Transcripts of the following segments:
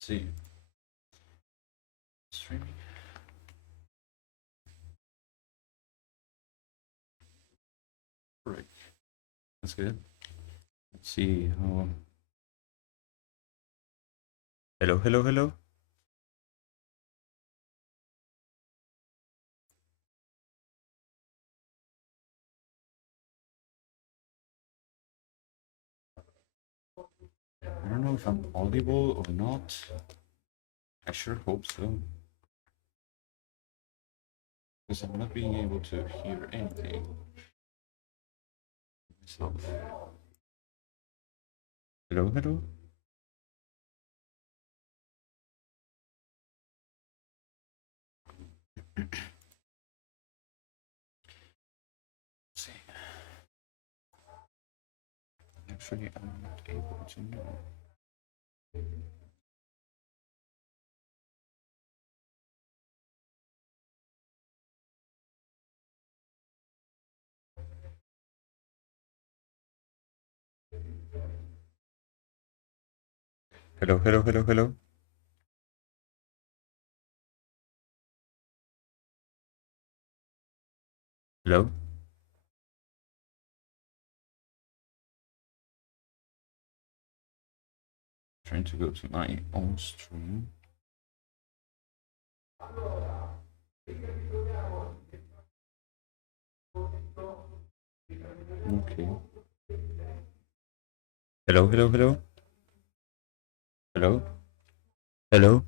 See, streaming. Correct. That's good. Let's see how. Hello, hello, hello. I don't know if I'm audible or not. I sure hope so. Because I'm not being able to hear anything myself. Hello, hello. See. Actually, I'm not able to know. Hello, hello, hello, hello. Hello. Trying to go to my own stream. Okay. Hello, hello, hello. Hello. Hello.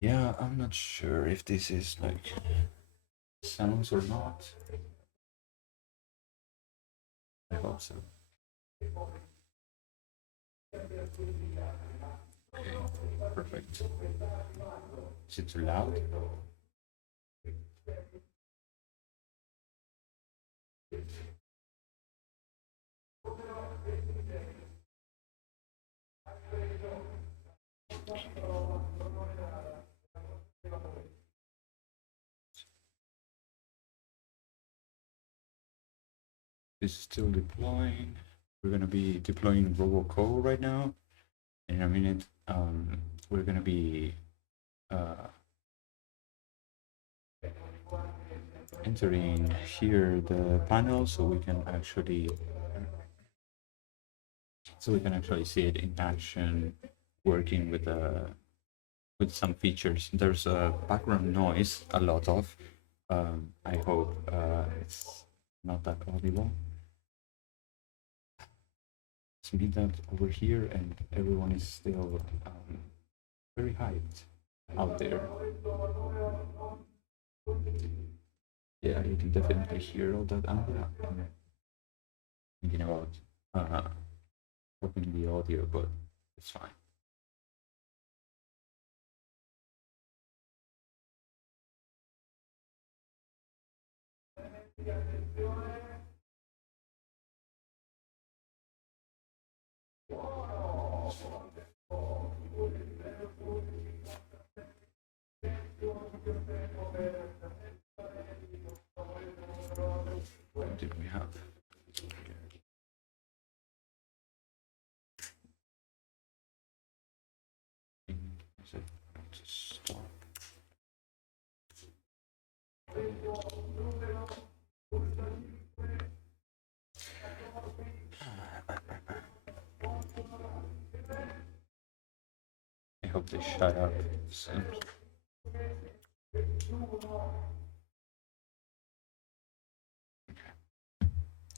Yeah, I'm not sure if this is like sounds or not. I hope so. Okay, perfect. Is it too loud? This is still deploying. We're gonna be deploying RoboCo right now. In a minute, we're gonna be entering here the panel so we can actually see it in action, working with some features. There's a background noise, a lot of. I hope it's not that audible. It's midnight over here, and everyone is still very hyped out there. Yeah, you can definitely hear all that. I'm thinking about opening the audio, but it's fine. What did we have? Is it stop? I hope they shut up soon.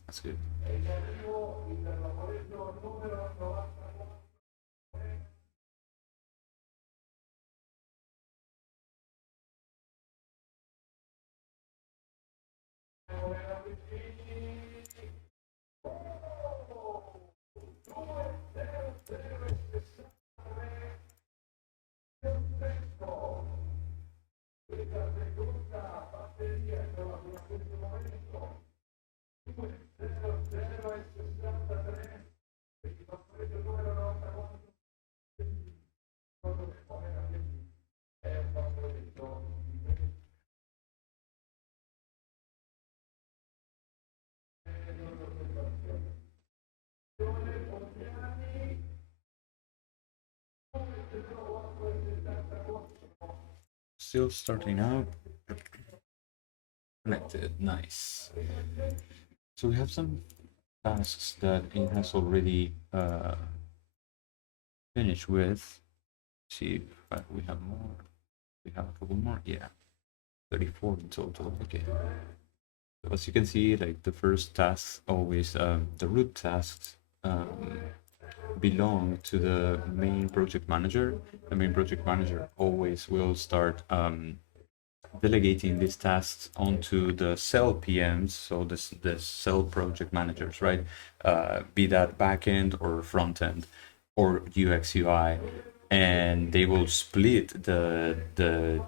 That's good. still starting up. Connected, nice. So we have some tasks that it has already finished with. See if we have more. We have a couple more. Yeah, 34 in total. Okay. So as you can see, like the first tasks always the root tasks belong to the main project manager. The main project manager always will start delegating these tasks onto the cell PMs, so the cell project managers, right? Be that backend or front end or UX UI, and they will split the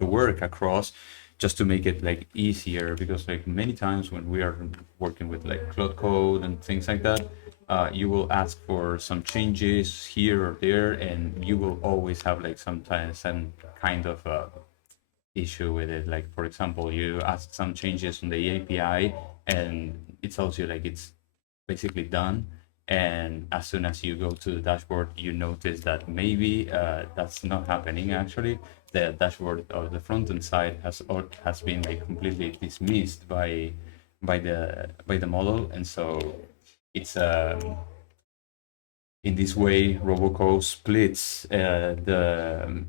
work across just to make it like easier, because like many times when we are working with like cloud code and things like that, you will ask for some changes here or there, and you will always have like sometimes some kind of issue with it. Like for example, you ask some changes on the API and it tells you like it's basically done, and as soon as you go to the dashboard you notice that maybe that's not happening. Actually the dashboard or the front end side has been like completely dismissed by the model, and so it's in this way RoboCo splits the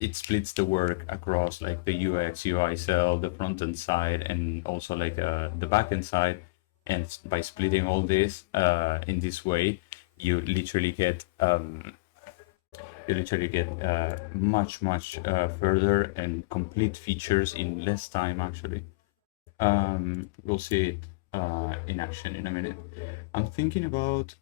it splits the work across like the UX UI cell, the front end side, and also like the back end side. And by splitting all this in this way, you literally get much further and complete features in less time. Actually, we'll see it in action in a minute. I'm thinking about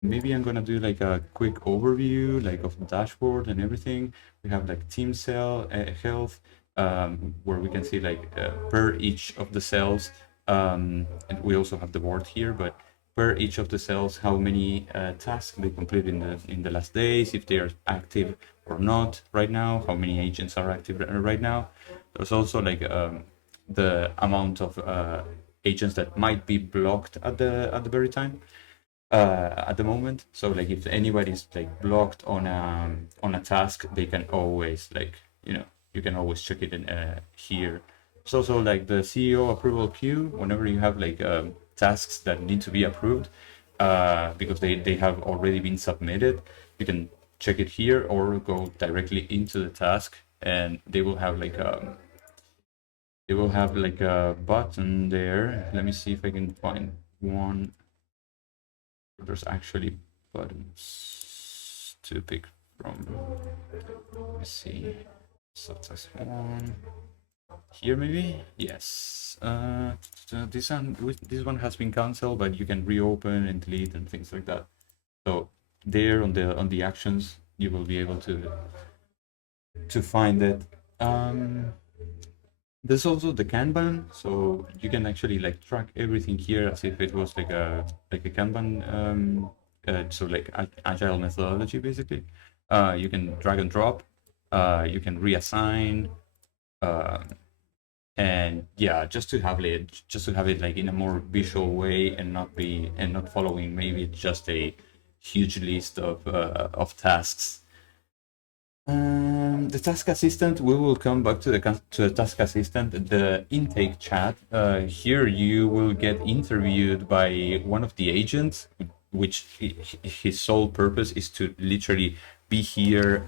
maybe I'm gonna do like a quick overview like of the dashboard and everything. We have like team cell health, where we can see like per each of the cells, and we also have the board here, but per each of the cells, how many tasks they complete in the last days, if they are active or not right now, how many agents are active right now. There's also like the amount of agents that might be blocked at the very time. At the moment. So like if anybody's like blocked on a task, they can always like, you can always check it in here. It's also like the CEO approval queue. Whenever you have like tasks that need to be approved because they have already been submitted, you can check it here or go directly into the task, and they will have like a button there. Let me see if I can find one. There's actually buttons to pick from. Let's see. So that's one. Here maybe? Yes. This one has been cancelled, but you can reopen and delete and things like that. So there on the actions, you will be able to find it. There's also the Kanban, so you can actually like track everything here as if it was like a Kanban, so like agile methodology basically. You can drag and drop, you can reassign, and yeah, just to have it like in a more visual way and not following maybe just a huge list of tasks. The task assistant, we will come back to the task assistant. The intake chat, here you will get interviewed by one of the agents, which his sole purpose is to literally be here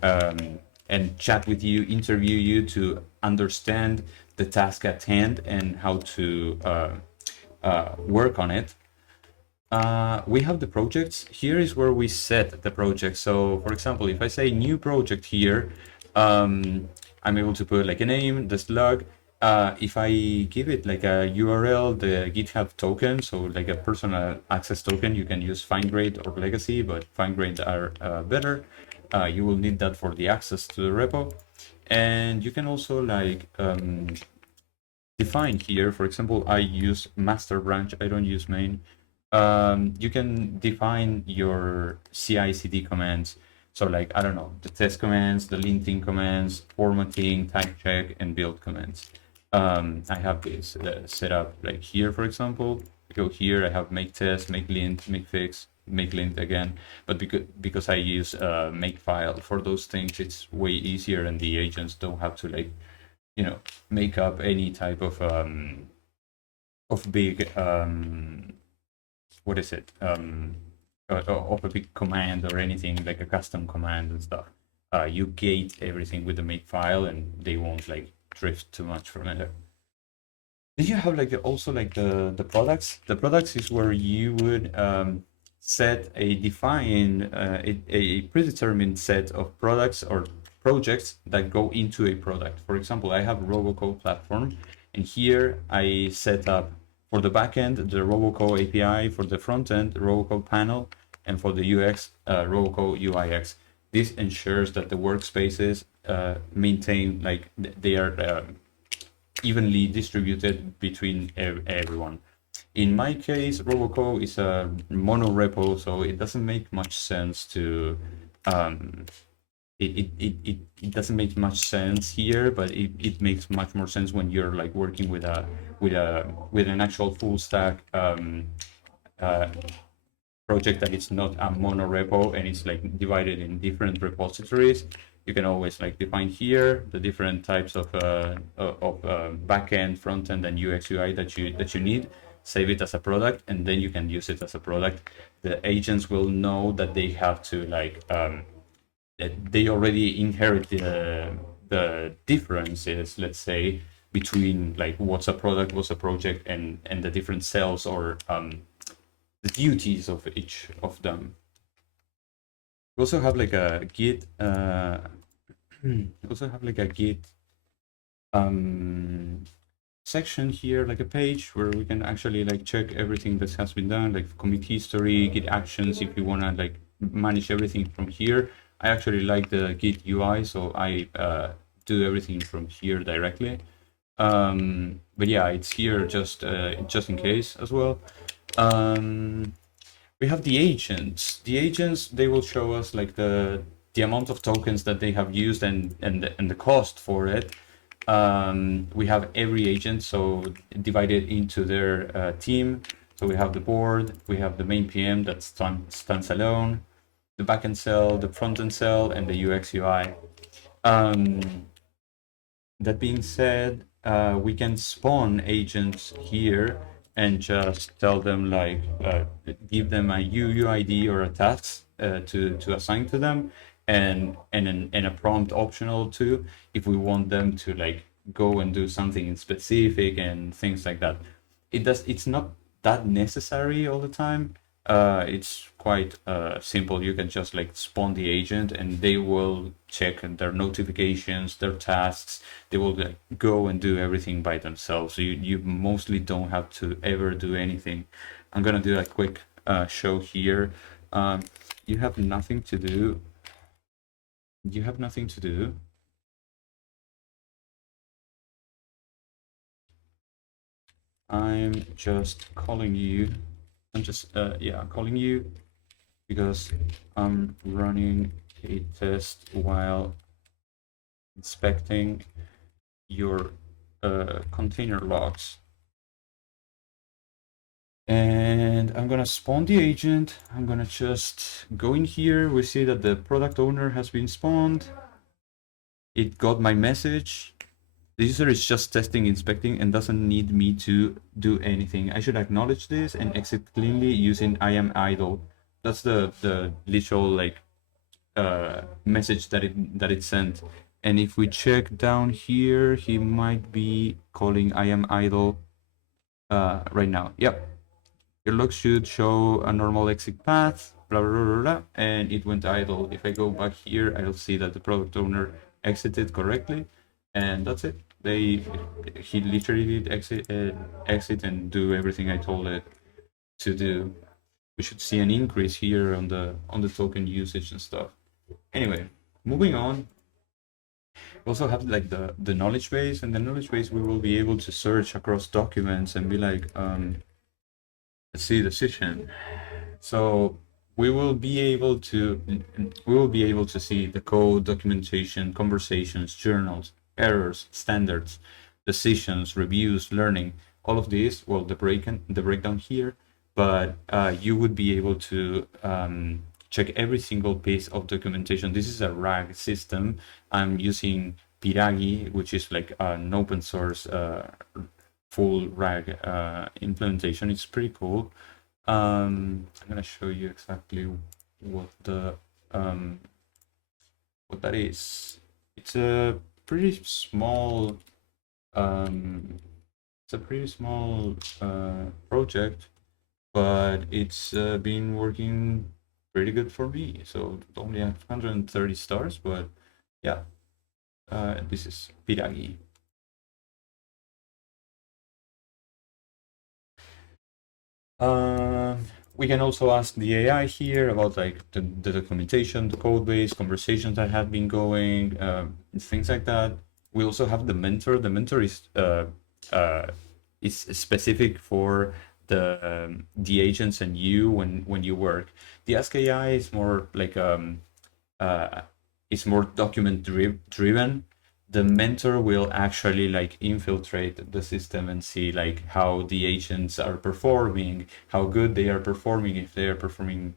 and chat with you, interview you to understand the task at hand and how to work on it. We have the projects. Here is where we set the project. So for example, if I say new project here, I'm able to put like a name, the slug. If I give it like a URL, the GitHub token, so like a personal access token, you can use fine grained or legacy, but fine grained are better. You will need that for the access to the repo. And you can also like define here, for example, I use master branch, I don't use main. You can define your CI/CD commands. So like, I don't know, the test commands, the linting commands, formatting, type check, and build commands. I have this set up like here, for example. Go here, I have make test, make lint, make fix, makelint again, but because I use makefile for those things, it's way easier, and the agents don't have to like, you know, make up any type of big what is it of a big command or anything like a custom command and stuff. You gate everything with the makefile, and they won't like drift too much from it. Did you have like also like the products? The products is where you would set a defined a predetermined set of products or projects that go into a product. For example, I have RoboCo platform, and here I set up for the backend the RoboCo API, for the front end RoboCo panel, and for the UX RoboCo UIX. This ensures that the workspaces maintain like they are evenly distributed between everyone. In my case, RoboCo is a mono repo, so it doesn't make much sense to it doesn't make much sense here, but it makes much more sense when you're like working with an actual full stack project that it's not a mono repo and it's like divided in different repositories. You can always like define here the different types of backend, front end, and UX UI that you need. Save it as a product, and then you can use it as a product. The agents will know that they have to like that they already inherit the differences, let's say, between like what's a product, what's a project, and the different cells or the duties of each of them. We also have like a Git. We also have like a Git section here, like a page where we can actually like check everything that has been done, like commit history, Git actions. If you wanna like manage everything from here, I actually like the Git UI, so I do everything from here directly. But yeah, it's here just in case as well. We have the agents. The agents, they will show us like the amount of tokens that they have used and the cost for it. We have every agent, so divided into their team. So we have the board, we have the main PM that stands alone, the backend cell, the frontend cell, and the UX UI. That being said, we can spawn agents here and just tell them like give them a UUID or a task to assign to them, and a prompt optional too if we want them to like go and do something in specific and things like that. It's not that necessary all the time. It's quite simple. You can just like spawn the agent and they will check their notifications, their tasks. They will like, go and do everything by themselves. So you mostly don't have to ever do anything. I'm gonna do a quick show here. You have nothing to do. You have nothing to do. I'm just calling you. I'm just calling you because I'm running a test while inspecting your container logs. And I'm gonna spawn the agent. I'm gonna just go in here. We see that the product owner has been spawned. It got my message. The user is just testing, inspecting, and doesn't need me to do anything. I should acknowledge this and exit cleanly using I am idle. That's the literal like message that it sent. And if we check down here, he might be calling I am idle right now. Yep. Your log should show a normal exit path, blah, blah, blah, blah, and it went idle. If I go back here, I'll see that the product owner exited correctly, and that's it. He literally did exit and do everything I told it to do. We should see an increase here on the token usage and stuff. Anyway, moving on. We also have like the knowledge base, and the knowledge base we will be able to search across documents and be like, let's see the session. So we will be able to see the code, documentation, conversations, journals, errors, standards, decisions, reviews, learning, all of these. Well, the breakdown here, but you would be able to check every single piece of documentation. This is a RAG system. I'm using Piragi, which is like an open source full RAG implementation. It's pretty cool. I'm gonna show you exactly what the what that is. It's a pretty small it's a pretty small project, but it's been working pretty good for me. So only 130 stars, but yeah, this is Piragi. Uh, we can also ask the AI here about like the documentation, the code base, conversations that have been going, things like that. We also have the mentor. The mentor is specific for the agents and you when you work. The Ask AI is more like it's more document driven. The mentor will actually like infiltrate the system and see like how the agents are performing, how good they are performing, if they are performing,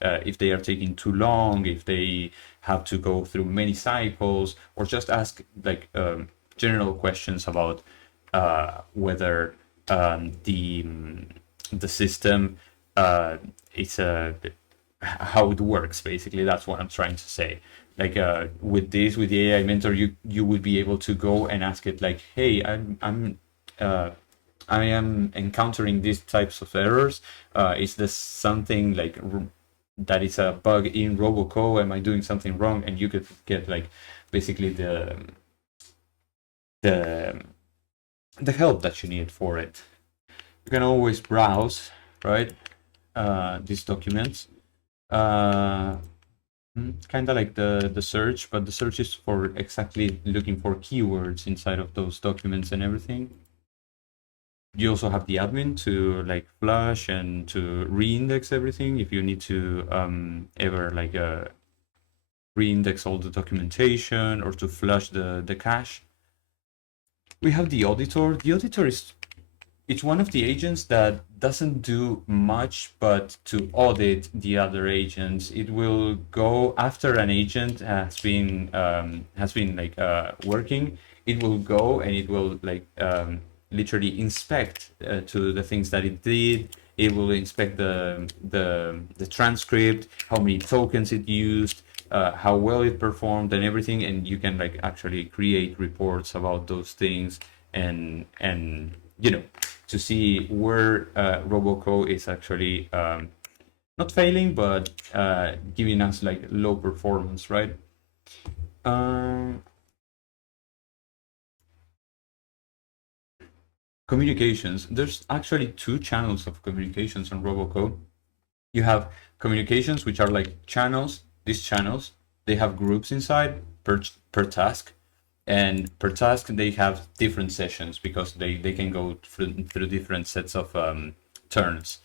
if they are taking too long, if they have to go through many cycles, or just ask like general questions about whether the system it's a how it works. Basically, that's what I'm trying to say. Like with the AI mentor, you would be able to go and ask it like, hey, I am encountering these types of errors. Is this something like that is a bug in RoboCo? Am I doing something wrong? And you could get like basically the the help that you need for it. You can always browse, right? These documents. Kind of like the search, but the search is for exactly looking for keywords inside of those documents and everything. You also have the admin to like flush and to reindex everything if you need to ever like reindex all the documentation or to flush the cache. We have the auditor. The auditor is it's one of the agents that doesn't do much but to audit the other agents. It will go after an agent has been like working. It will go and it will like literally inspect to the things that it did. It will inspect the transcript, how many tokens it used, how well it performed, and everything. And you can like actually create reports about those things and you know to see where RoboCo is actually not failing, but giving us like low performance, right? Communications. There's actually two channels of communications on RoboCo. You have communications, which are like channels. These channels, they have groups inside per task. And per task, they have different sessions because they can go through different sets of turns.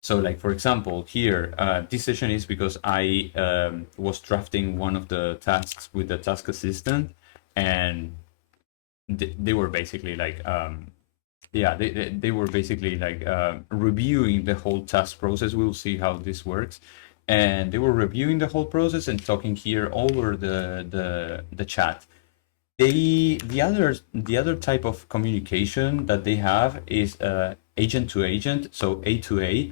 So like, for example, here, this session is because I was drafting one of the tasks with the task assistant, and they were basically like, yeah, they were basically like reviewing the whole task process. We'll see how this works. And they were reviewing the whole process and talking here over the chat. The other type of communication that they have is agent to agent, so A to A.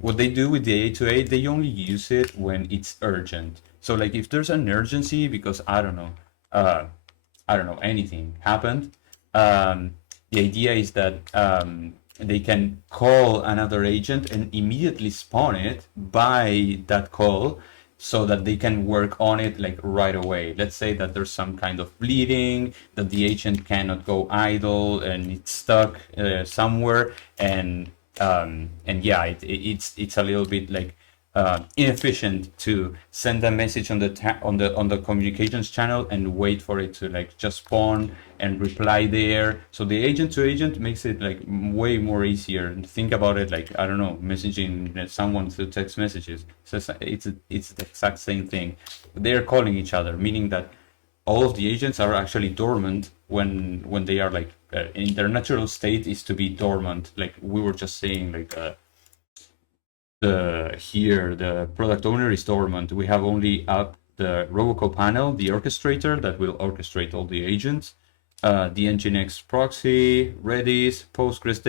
What they do with the A to A, they only use it when it's urgent. So like if there's an urgency because I don't know, anything happened. The idea is that they can call another agent and immediately spawn it by that call so that they can work on it like right away. Let's say that there's some kind of bleeding, that the agent cannot go idle and it's stuck somewhere, and yeah, it's a little bit like inefficient to send a message on the communications channel and wait for it to like just spawn and reply there. So the agent to agent makes it like way more easier. And think about it like, I don't know, messaging someone through text messages. So it's the exact same thing. They're calling each other, meaning that all of the agents are actually dormant when they are like in their natural state is to be dormant. Like we were just saying, like the product owner is dormant. We have only up the RoboCo panel, the orchestrator that will orchestrate all the agents, the Nginx proxy, Redis, Postgres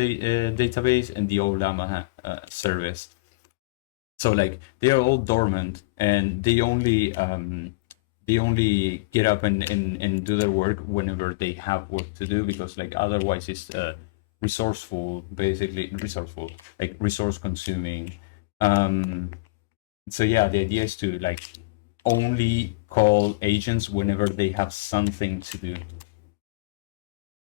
database, and the Olama service. So like they are all dormant, and they only get up and do their work whenever they have work to do, because like otherwise it's resourceful, like resource consuming. So yeah, the idea is to like only call agents whenever they have something to do.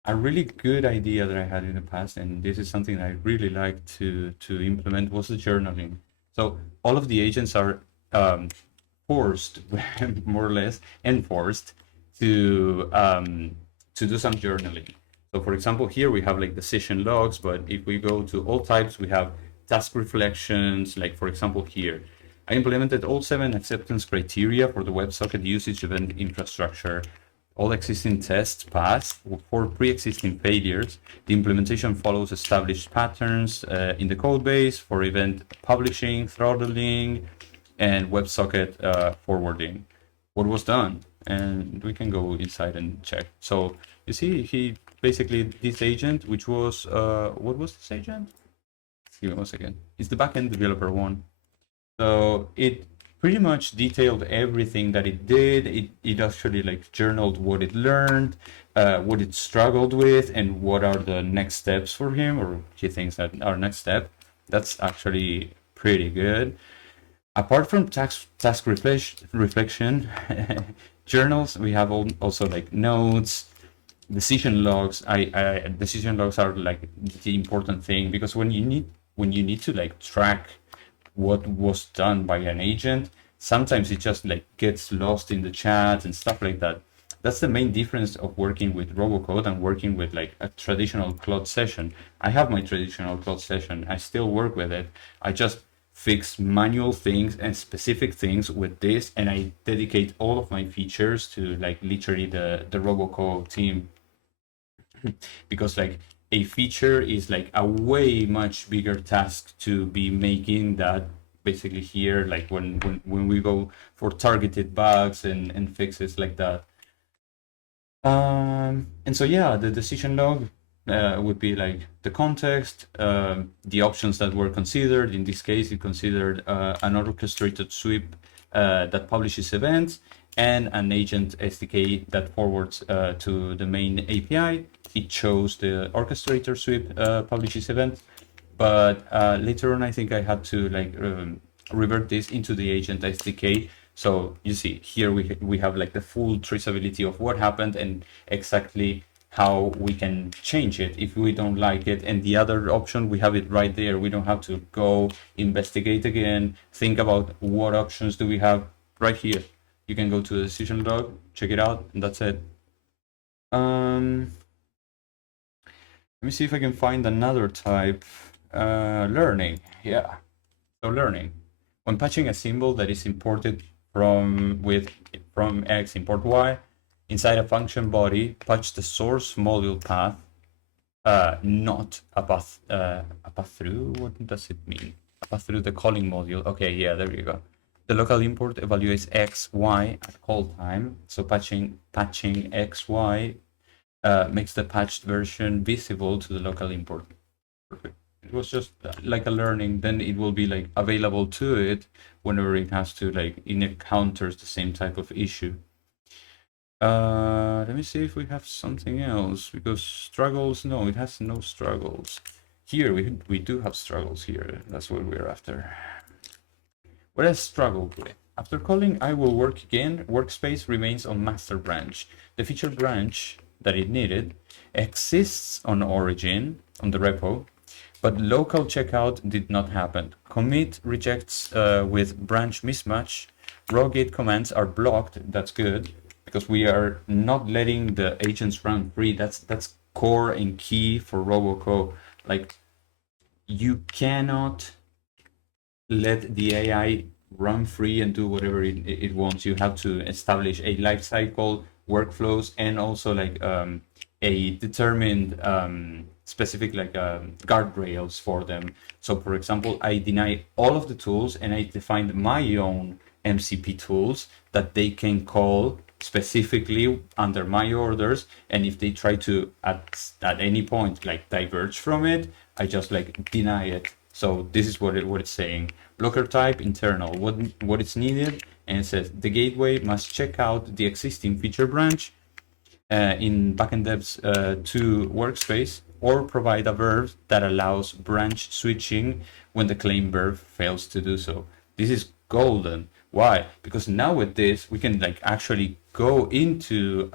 A really good idea that I had in the past, and this is something that I really like to implement, was the journaling. So all of the agents are forced, more or less, enforced to do some journaling. So for example, here we have like the session logs, but if we go to all types, we have task reflections. Like for example, here, I implemented all 7 acceptance criteria for the WebSocket usage event infrastructure. All existing tests passed for pre-existing failures. The implementation follows established patterns in the code base for event publishing, throttling, and WebSocket forwarding. What was done? And we can go inside and check. So you see, he basically, this agent, which was, what was this agent? Give me 1 second. It's the backend developer one. So it pretty much detailed everything that it did. It actually like journaled what it learned, what it struggled with, and what are the next steps for him, or he thinks that are next step. That's actually pretty good. Apart from task reflection, journals, we have also like notes, decision logs. Decision logs are like the important thing, because when you need to like track what was done by an agent, sometimes it just like gets lost in the chat and stuff like that. That's the main difference of working with RoboCode and working with like a traditional Claude session. I have my traditional Claude session. I still work with it. I just fix manual things and specific things with this, and I dedicate all of my features to like literally the RoboCo team, because like a feature is like a way much bigger task to be making that basically here, like when we go for targeted bugs and fixes like that. And so yeah, the decision log would be like the context, the options that were considered. In this case, it considered an orchestrated sweep that publishes events, and an agent SDK that forwards to the main API. It chose the orchestrator sweep publishes event, but later on I think I had to like revert this into the agent SDK. So you see here we have like the full traceability of what happened and exactly how we can change it if we don't like it. And the other option, we have it right there. We don't have to go investigate again, think about what options do we have. Right here, you can go to the decision log, check it out, and that's it. Let me see if I can find another type. Learning, yeah. So learning, when patching a symbol that is imported from X import Y inside a function body, patch the source module path, not a path through. What does it mean? A path through the calling module. Okay, yeah, there you go. The local import evaluates X, Y at call time. So patching X, Y makes the patched version visible to the local import. Perfect. It was just like a learning. Then it will be like available to it whenever it has to like it encounters the same type of issue. Let me see if we have something else, because struggles, no, it has no struggles. Here we do have struggles here. That's what we're after. What I struggled with. After calling I will work again, workspace remains on master branch. The feature branch that it needed exists on origin, on the repo, but local checkout did not happen. Commit rejects with branch mismatch. Raw gate commands are blocked. That's good, because we are not letting the agents run free. That's core and key for RoboCo. Like, you cannot let the AI run free and do whatever it wants. You have to establish a life cycle workflows, and also like a determined specific like guardrails for them. So for example, I deny all of the tools and I defined my own MCP tools that they can call specifically under my orders, and if they try to at any point like diverge from it, I just like deny it. So this is what it's saying. Blocker type internal, what it's needed, and it says the gateway must check out the existing feature branch in backend devs to workspace, or provide a verb that allows branch switching when the claim verb fails to do so. This is golden. Why? Because now with this we can like actually go into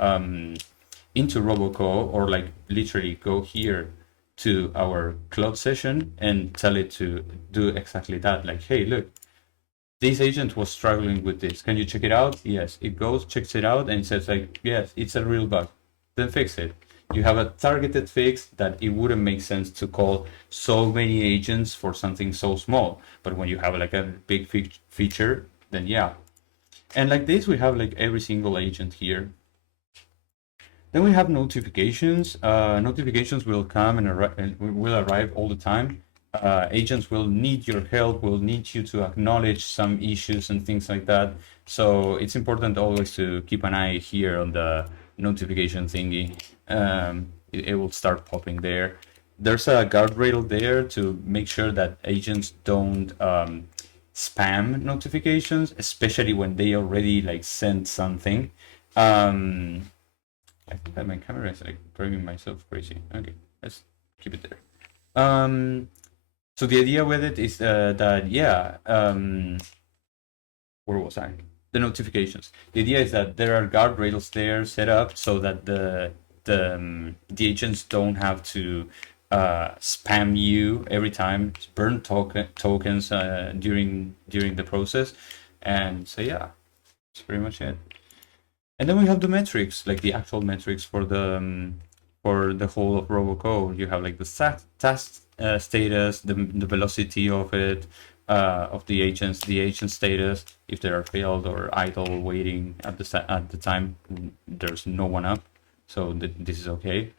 RoboCo, or like literally go here to our cloud session and tell it to do exactly that. Like, hey, look, this agent was struggling with this. Can you check it out? Yes. It goes, checks it out, and it says like, yes, it's a real bug. Then fix it. You have a targeted fix that it wouldn't make sense to call so many agents for something so small. But when you have like a big feature, then yeah. And like this, we have like every single agent here. Then we have notifications. Notifications will come and will arrive all the time. Agents will need your help, will need you to acknowledge some issues and things like that. So it's important always to keep an eye here on the notification thingy. It will start popping there. There's a guardrail there to make sure that agents don't spam notifications, especially when they already like sent something. I think that my camera is like driving myself crazy. Okay, let's keep it there. So the idea with it is that, yeah, where was I? The notifications. The idea is that there are guardrails there set up so that the agents don't have to spam you every time, burn tokens during the process. And so yeah, that's pretty much it. And then we have the metrics, like the actual metrics for the whole of RoboCo. You have like the task status, the velocity of it, of the agents, the agent status, if they are failed or idle waiting at the time there's no one up, so this is okay.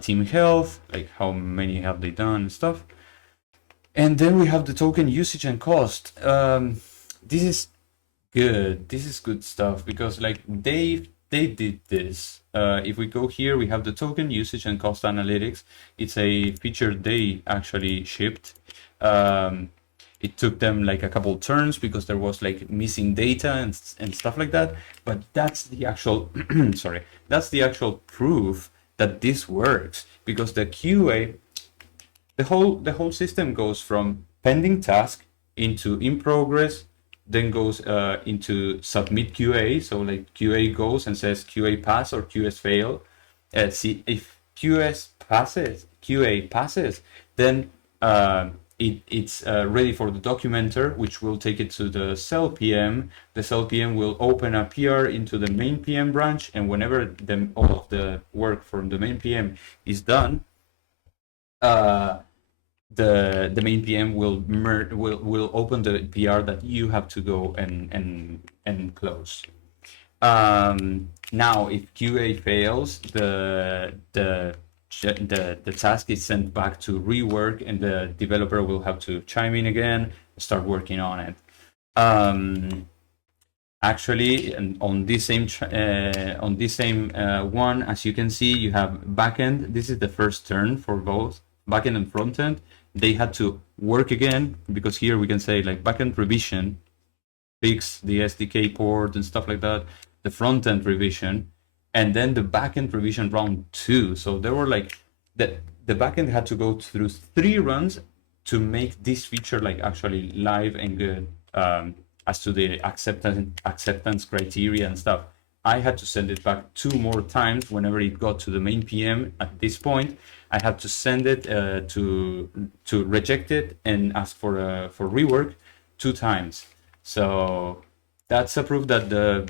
Team health, like how many have they done and stuff. And then we have the token usage and cost. This is good. This is good stuff because like they did this. If we go here, we have the token usage and cost analytics. It's a feature they actually shipped. It took them like a couple turns because there was like missing data and stuff like that. But that's the actual sorry, that's the actual proof that this works, because the QA, the whole system goes from pending task into in progress, then goes into submit QA. So like QA goes and says QA pass or QS fail. See if QA passes, then it's ready for the documenter, which will take it to the cell PM. The cell PM will open a PR into the main PM branch, and whenever all of the work from the main PM is done, the main PM will open the PR that you have to go and close. Now, if QA fails, the task is sent back to rework, and the developer will have to chime in again, start working on it. Actually, and on this same one, as you can see, you have backend. This is the first turn for both backend and frontend. They had to work again, because here we can say like backend revision, fix the SDK port and stuff like that, the front-end revision, and then the backend revision round 2. So there were like the backend had to go through 3 runs to make this feature like actually live and good, as to the acceptance criteria and stuff. I had to send it back 2 more times whenever it got to the main PM. At this point, I had to send it to reject it and ask for rework 2 times. So that's a proof that the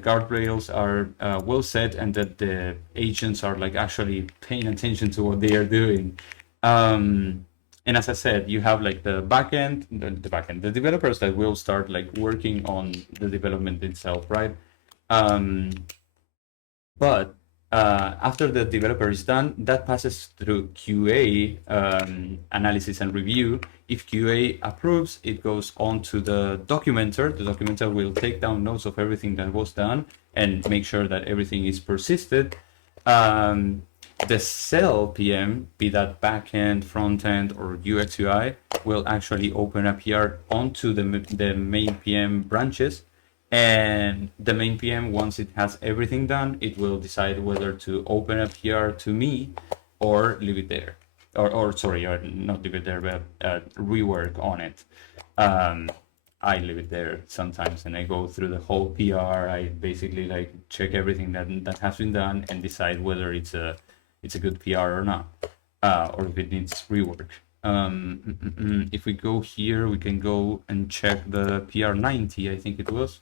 guardrails are well set, and that the agents are like actually paying attention to what they are doing. And as I said, you have like the backend, the developers that will start like working on the development itself, right? But after the developer is done, that passes through QA analysis and review. If QA approves, it goes on to the documenter. The documenter will take down notes of everything that was done and make sure that everything is persisted. The cell PM, be that backend, front end, or UX UI, will actually open a PR onto the main PM branches. And the main PM, once it has everything done, it will decide whether to open a PR to me or leave it there. Or sorry, or not leave it there, but rework on it. I leave it there sometimes and I go through the whole PR. I basically like check everything that has been done and decide whether it's a good PR or not, or if it needs rework. If we go here, we can go and check the PR90, I think it was,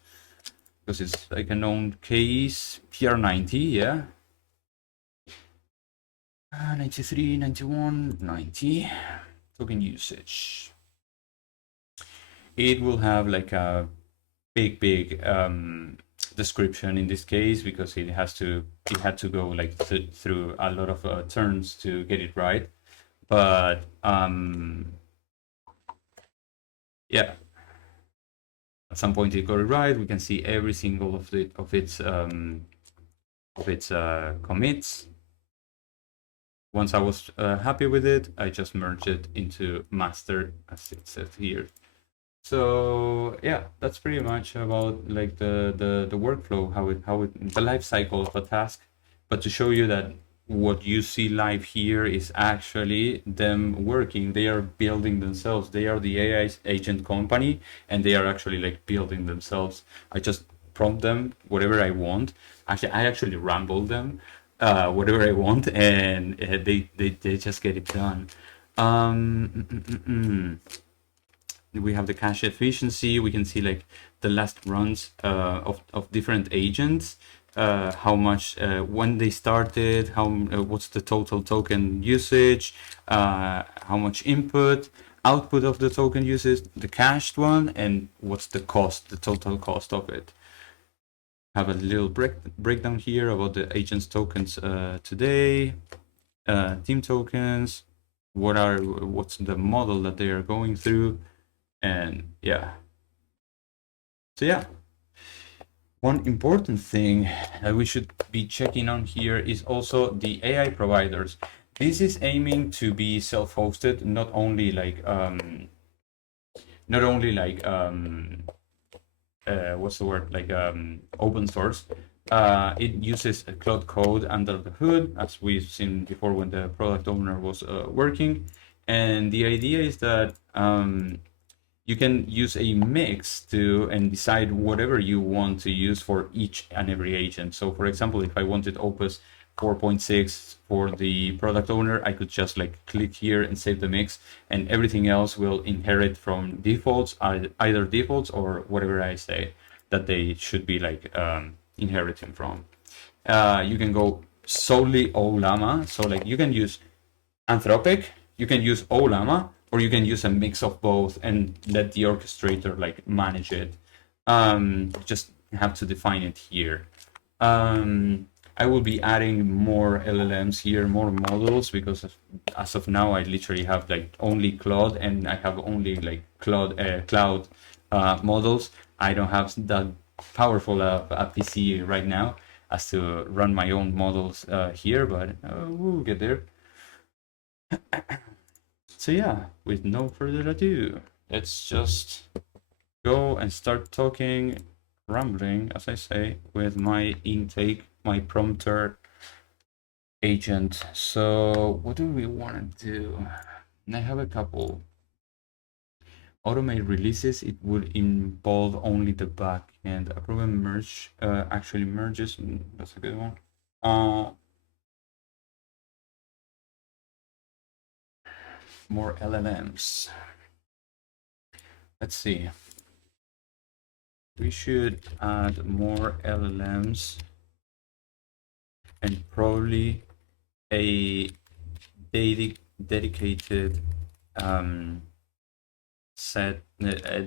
because it's like a known case. PR90, yeah. 93, 91, 90. Token usage. It will have like a big description in this case because it had to go like through a lot of turns to get it right. But yeah, at some point it got it right. We can see every single of its commits. Once I was happy with it, I just merged it into master as it says here. So yeah, that's pretty much about like the workflow, how it the life cycle of a task. But to show you that what you see live here is actually them working. They are building themselves. They are the AI agent company, and they are actually like building themselves. I just prompt them whatever I want. Actually, I actually ramble them whatever I want, and they just get it done. We have the cache efficiency. We can see like the last runs of different agents, how much when they started, how what's the total token usage, how much input, output of the token usage, the cached one, and what's the cost, the total cost of it. Have a little breakdown here about the agents tokens today, team tokens, what's the model that they are going through, and yeah. So yeah, one important thing that we should be checking on here is also the AI providers. This is aiming to be self-hosted, not only like what's the word, like open source. It uses a cloud code under the hood, as we've seen before when the product owner was working. And the idea is that you can use a mix to and decide whatever you want to use for each and every agent. So for example, if I wanted Opus 4.6 for the product owner, I could just like click here and save the mix, and everything else will inherit from defaults, either defaults or whatever I say that they should be like inheriting from. You can go solely OLAMA, so like you can use Anthropic, you can use OLAMA, or you can use a mix of both and let the orchestrator like manage it. Just have to define it here. I will be adding more LLMs here, more models, because as of now I literally have like only Claude, and I have only like cloud models. I don't have that powerful a PC right now as to run my own models here, but we'll get there. So yeah, with no further ado, let's just go and start talking, rambling, as I say, with my intake, my prompter agent. So what do we want to do? I have a couple. Automate releases, it would involve only the back end. Approve and merge actually merges. That's a good one. More LLMs. Let's see. We should add more LLMs and probably a dedicated a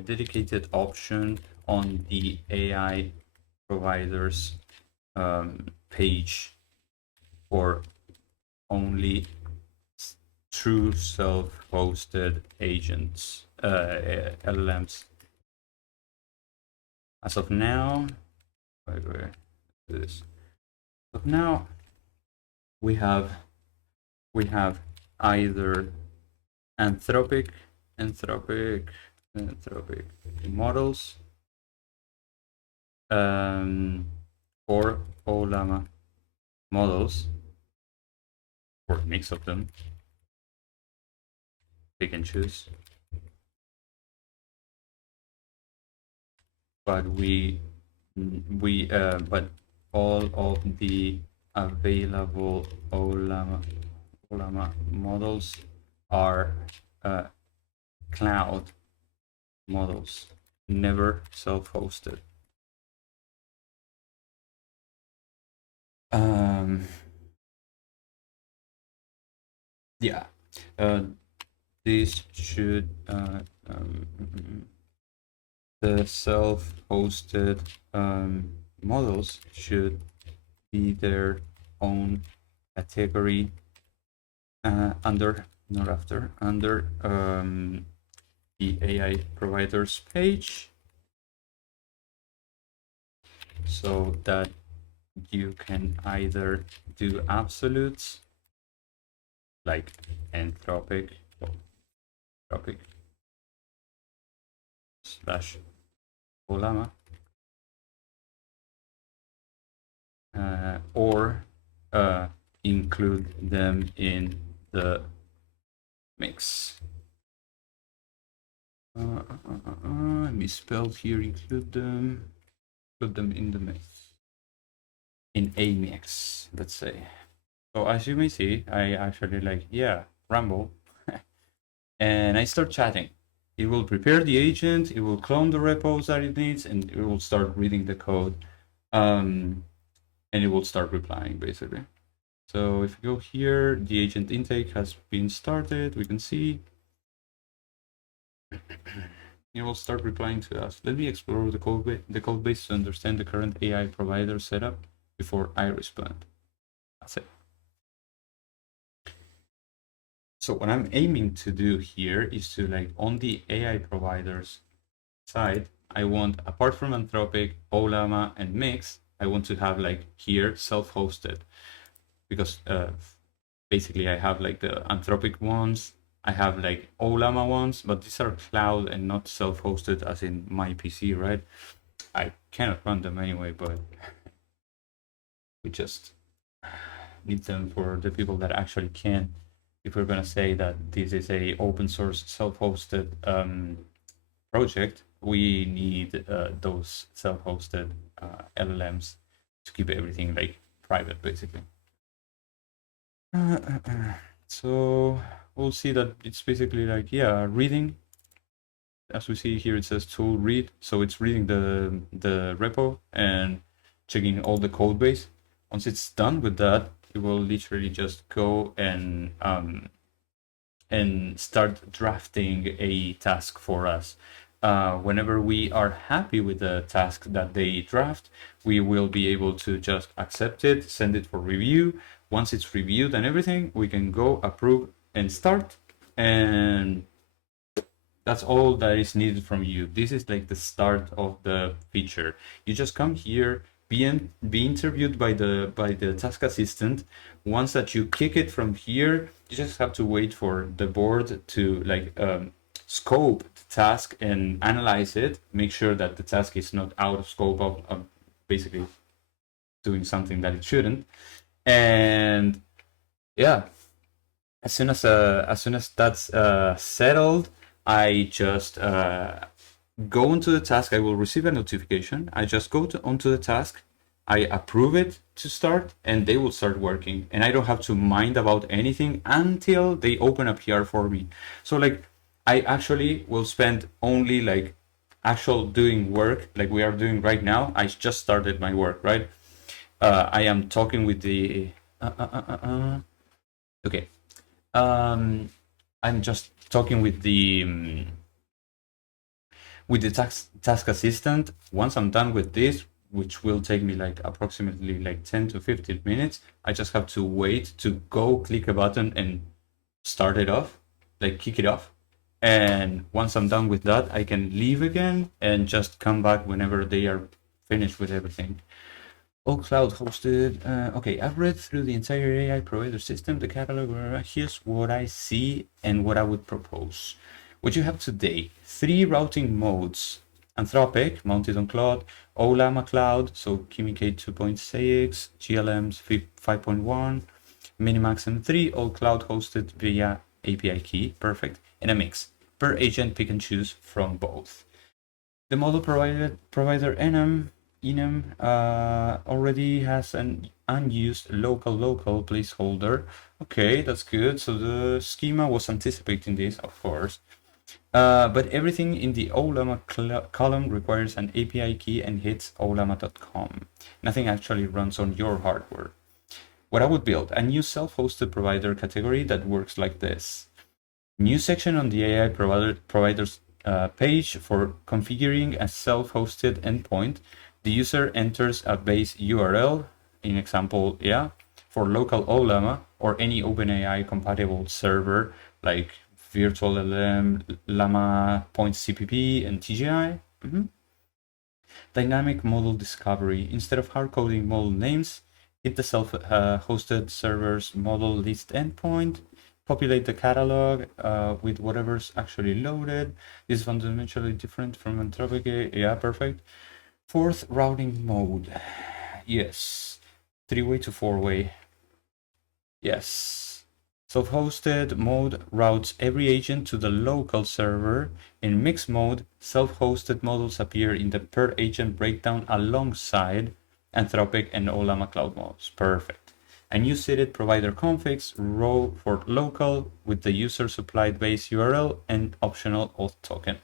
dedicated option on the AI providers page for only true self-hosted agents, LLMs. As of now, where this? As of now, we have either anthropic models, or Olama models, or a mix of them. Pick and choose. But but all of the available Olama models are cloud models, never self-hosted. Yeah, this should the self-hosted models should be their own category under the AI providers page, so that you can either do absolutes like anthropic slash Olama, or include them in the mix. I misspelled here. Include them in the mix, in a mix, let's say. So as you may see, I actually ramble, and I start chatting. It will prepare the agent, it will clone the repos that it needs, and it will start reading the code, and it will start replying basically. So if you go here, the agent intake has been started. We can see it will start replying to us. Let me explore the code base to understand the current AI provider setup before I respond. That's it. So what I'm aiming to do here is to, like, on the AI providers side, I want, apart from Anthropic, Olama, and Mix, I want to have like here self-hosted, because basically I have like the Anthropic ones, I have like Olama ones, but these are cloud and not self-hosted as in my PC, right? I cannot run them anyway, but we just need them for the people that actually can. If we're gonna say that this is a open source self-hosted project, we need those self-hosted LLMs to keep everything like private, basically. So we'll see that it's basically like, yeah, reading. As we see here, it says tool read, so it's reading the repo and checking all the code base. Once it's done with that, it will literally just go and start drafting a task for us. Whenever we are happy with the task that they draft, we will be able to just accept it, send it for review. Once it's reviewed and everything, we can go approve and start, and that's all that is needed from you. This is like the start of the feature. You just come here, be interviewed by the task assistant. Once that you kick it from here, you just have to wait for the board to like scope the task and analyze it, make sure that the task is not out of scope of basically doing something that it shouldn't. And yeah, as soon as that's settled, I just go into the task. I will receive a notification. I just go onto the task, I approve it to start, and they will start working. And I don't have to mind about anything until they open a PR for me. So like, I actually will spend only like actual doing work like we are doing right now. I just started my work, right? I am talking with the okay. I'm just talking with the task assistant. Once I'm done with this, which will take me like approximately like 10 to 15 minutes. I just have to wait to go click a button and start it off, like kick it off. And once I'm done with that, I can leave again and just come back whenever they are finished with everything. All cloud hosted. Okay, I've read through the entire AI provider system, the catalog. Here's what I see and what I would propose. What you have today, 3 routing modes. Anthropic, mounted on Cloud, Olama Cloud, so Kimi K 2.6, GLMs 5.1, Minimax M3, all cloud hosted via API key, perfect, and a mix. Per agent, pick and choose from both. The model provider enum already has an unused local placeholder. Okay, that's good. So the schema was anticipating this, of course. But everything in the Olama column requires an API key and hits olama.com. Nothing actually runs on your hardware. What I would build, a new self-hosted provider category that works like this. New section on the AI providers page for configuring a self-hosted endpoint. The user enters a base URL, in example, yeah, for local Olama or any OpenAI compatible server like Virtual LLM, Llama, PointCPP, and TGI. Dynamic model discovery. Instead of hard-coding model names, hit the self-hosted server's model list endpoint, populate the catalog with whatever's actually loaded. This is fundamentally different from Anthropic. Yeah, perfect. 4th, routing mode. Yes. 3-way to 4-way. Yes. Self-hosted mode routes every agent to the local server. In mixed mode, self-hosted models appear in the per agent breakdown alongside Anthropic and Olama Cloud models. Perfect. A new seeded provider configs row for local with the user supplied base URL and optional auth token.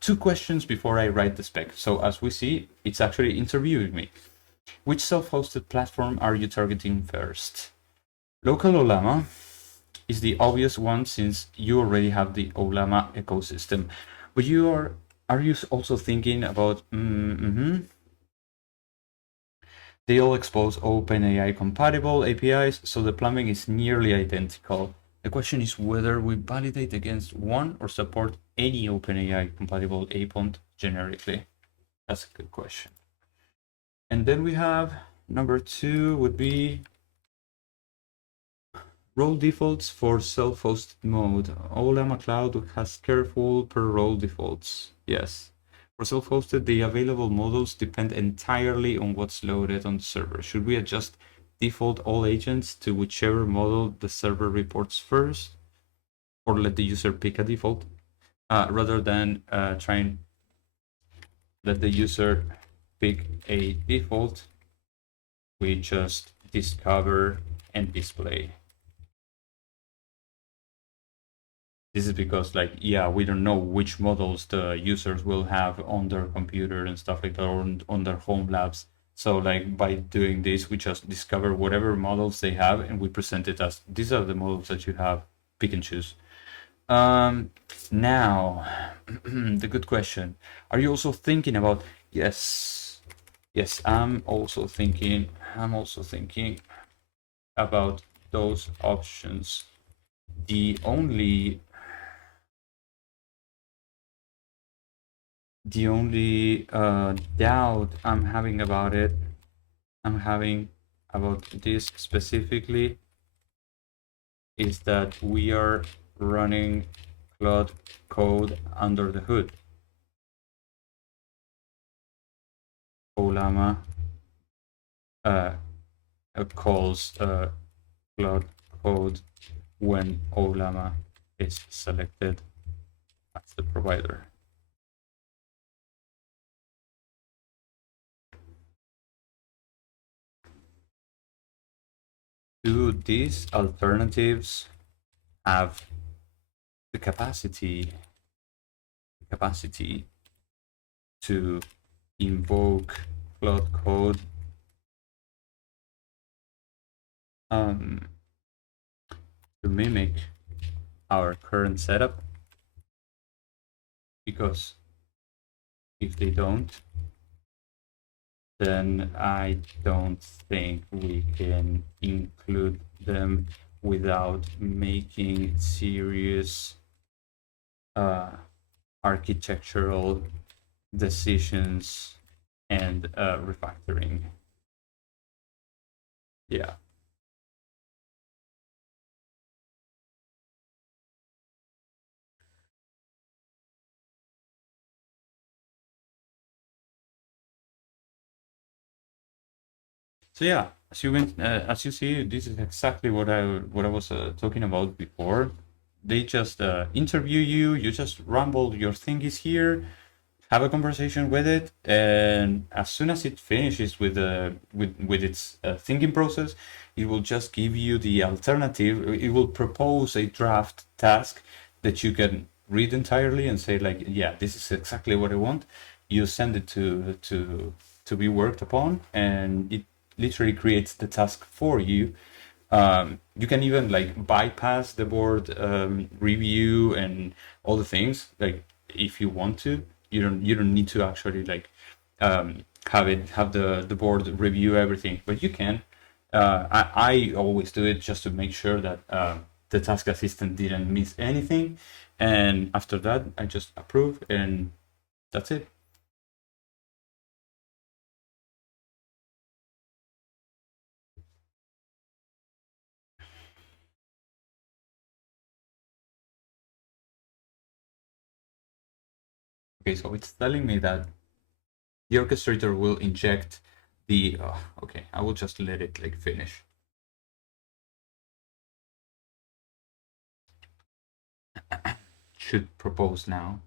2 questions before I write the spec. So as we see, it's actually interviewing me. Which self-hosted platform are you targeting first? Local Olama is the obvious one since you already have the Olama ecosystem. But are you also thinking about they all expose OpenAI compatible APIs, so the plumbing is nearly identical. The question is whether we validate against one or support any OpenAI compatible APONT generically. That's a good question. And then we have number 2 would be role defaults for self-hosted mode. Olama Cloud has careful per role defaults. Yes. For self-hosted, the available models depend entirely on what's loaded on the server. Should we adjust default all agents to whichever model the server reports first? Or let the user pick a default? Rather than trying let the user pick a default, we just discover and display. This is because, like, yeah, we don't know which models the users will have on their computer and stuff like that, or on their home labs. So, like, by doing this, we just discover whatever models they have, and we present it as these are the models that you have. Pick and choose. Now, the good question: are you also thinking about? Yes, yes, I'm also thinking about those options. The only doubt I'm having about this specifically is that we are running Cloud code under the hood. Olama calls Cloud code when Olama is selected as the provider. Do these alternatives have the capacity to invoke Cloud code to mimic our current setup? Because if they don't, then I don't think we can include them without making serious architectural decisions and refactoring. Yeah. So yeah, as you see, this is exactly what I was talking about before. They just interview you. You just ramble your thing is here, have a conversation with it, and as soon as it finishes with its thinking process, it will just give you the alternative. It will propose a draft task that you can read entirely and say like, yeah, this is exactly what I want. You send it to be worked upon, and it literally creates the task for you. You can even like bypass the board review and all the things like if you want to. You don't need to actually like have the board review everything, but you can. I always do it just to make sure that the task assistant didn't miss anything, and after that I just approve and that's it. Okay, so it's telling me that the orchestrator will inject the okay, I will just let it like finish. Should propose now,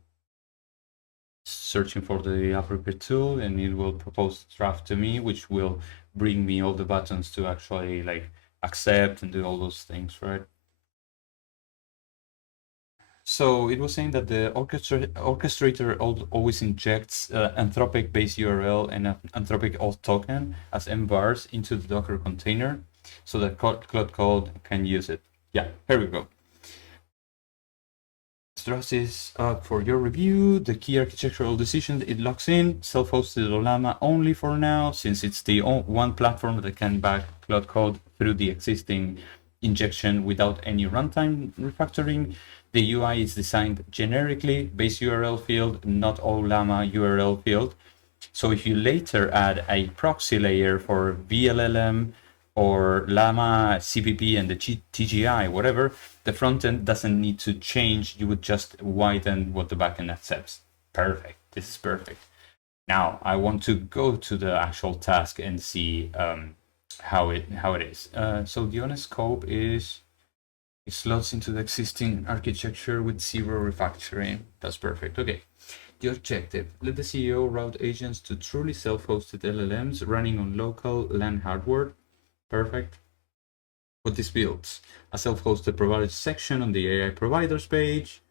searching for the appropriate tool, and it will propose draft to me, which will bring me all the buttons to actually like accept and do all those things, right? So it was saying that the orchestrator always injects Anthropic base URL and Anthropic auth token as mvars into the Docker container so that Cloud Code can use it. Yeah, here we go. Stress is up for your review. The key architectural decision, it locks in self-hosted Olama only for now, since it's the one platform that can back Cloud Code through the existing injection without any runtime refactoring. The UI is designed generically, base URL field, not Olama URL field. So if you later add a proxy layer for VLLM or Llama, CPP, and the TGI, whatever, the front end doesn't need to change. You would just widen what the backend accepts. Perfect. This is perfect. Now I want to go to the actual task and see how it is. So the honest scope is it slots into the existing architecture with zero refactoring. That's perfect. Okay. The objective, let the CEO route agents to truly self-hosted LLMs running on local LAN hardware. Perfect. What this builds, a self-hosted provider section on the AI providers page,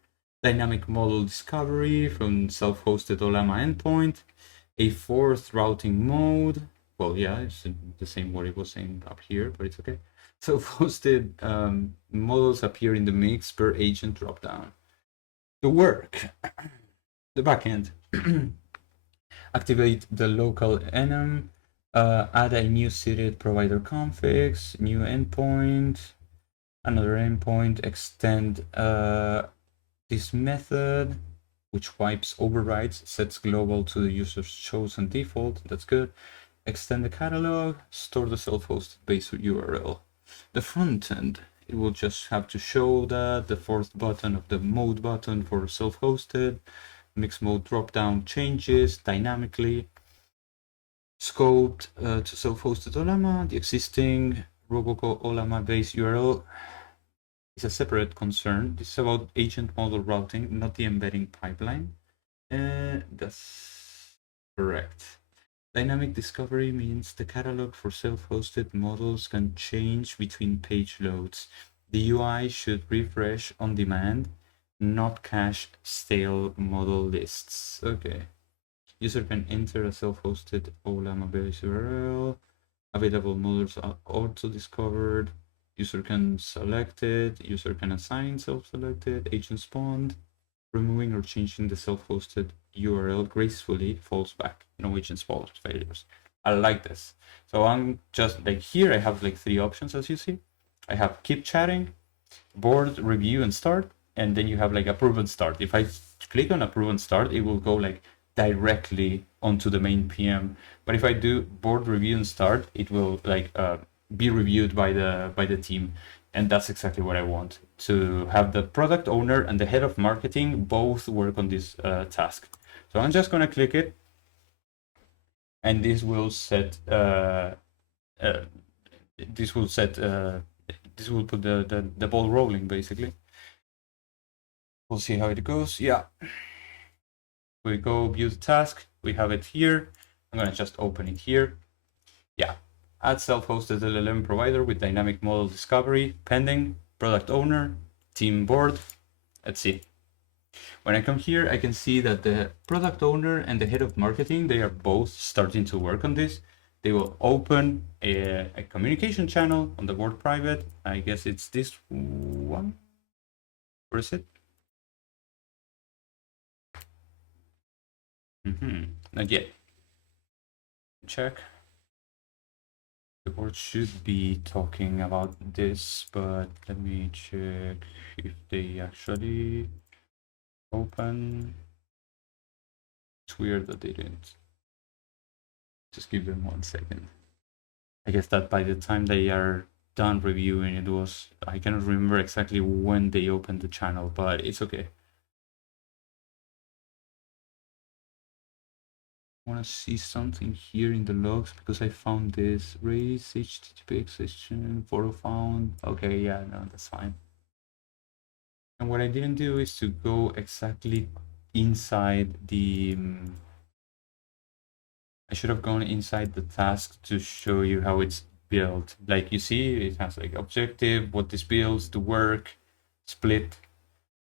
dynamic model discovery from self-hosted Olama endpoint, a fourth routing mode. Well, yeah, it's the same what it was saying up here, but it's okay. Self-hosted models appear in the mix per agent dropdown. The work, the backend. Activate the local enum, add a new seated provider configs, new endpoint, another endpoint, extend this method, which wipes overrides, sets global to the user's chosen default. That's good. Extend the catalog, store the self-hosted base URL. The front end, it will just have to show that the fourth button of the mode button for self-hosted, mix mode dropdown changes dynamically, scoped to self-hosted Olama. The existing RoboCo Olama base URL is a separate concern. This is about agent model routing, not the embedding pipeline. That's correct. Dynamic discovery means the catalog for self-hosted models can change between page loads. The UI should refresh on demand, not cache stale model lists. Okay. User can enter a self-hosted Olama base URL. Available models are auto-discovered. User can select it. User can assign self-selected. Agent spawned. Removing or changing the self-hosted URL gracefully falls back. No agent failures. I like this. So I'm just like here, I have like 3 options as you see. I have keep chatting, board, review, and start. And then you have like approve and start. If I click on approve and start, it will go like directly onto the main PM. But if I do board, review, and start, it will like be reviewed by the team. And that's exactly what I want, to have the product owner and the head of marketing both work on this task. So I'm just going to click it, and this will set uh, this will set this will put the ball rolling basically. We'll see how it goes. Yeah, we go view the task, we have it here. I'm gonna just open it here. Yeah, add self-hosted LLM provider with dynamic model discovery pending, product owner, team board. Let's see. When I come here, I can see that the product owner and the head of marketing, they are both starting to work on this. They will open a communication channel on the board private. I guess it's this one. Where is it? Not yet. Check. The board should be talking about this, but let me check if they actually open. It's weird that they didn't. Just give them 1 second. I guess that by the time they are done reviewing, it was, I cannot remember exactly when they opened the channel, but it's okay. I want to see something here in the logs because I found this raise HTTP accession photo found. Okay, yeah, no, that's fine. And what I didn't do is to go exactly inside the I should have gone inside the task to show you how it's built. Like you see, it has like objective, what this builds, the work, split,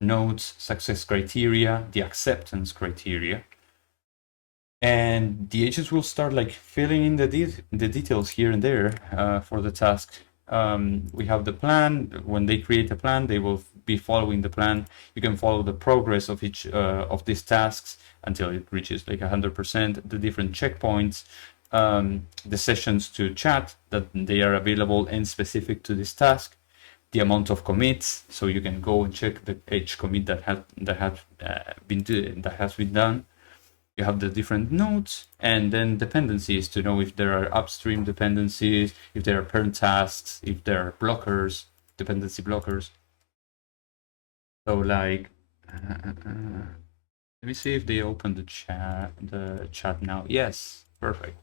nodes, success criteria, the acceptance criteria. And the agents will start like filling in the details here and there for the task. We have the plan. When they create a plan, they will be following the plan. You can follow the progress of each of these tasks until it reaches like 100%, the different checkpoints, the sessions to chat that they are available and specific to this task, the amount of commits, so you can go and check each commit that has been done. You have the different nodes, and then dependencies to know if there are upstream dependencies, if there are parent tasks, if there are blockers, dependency blockers. So like, let me see if they open the chat now. Yes, perfect.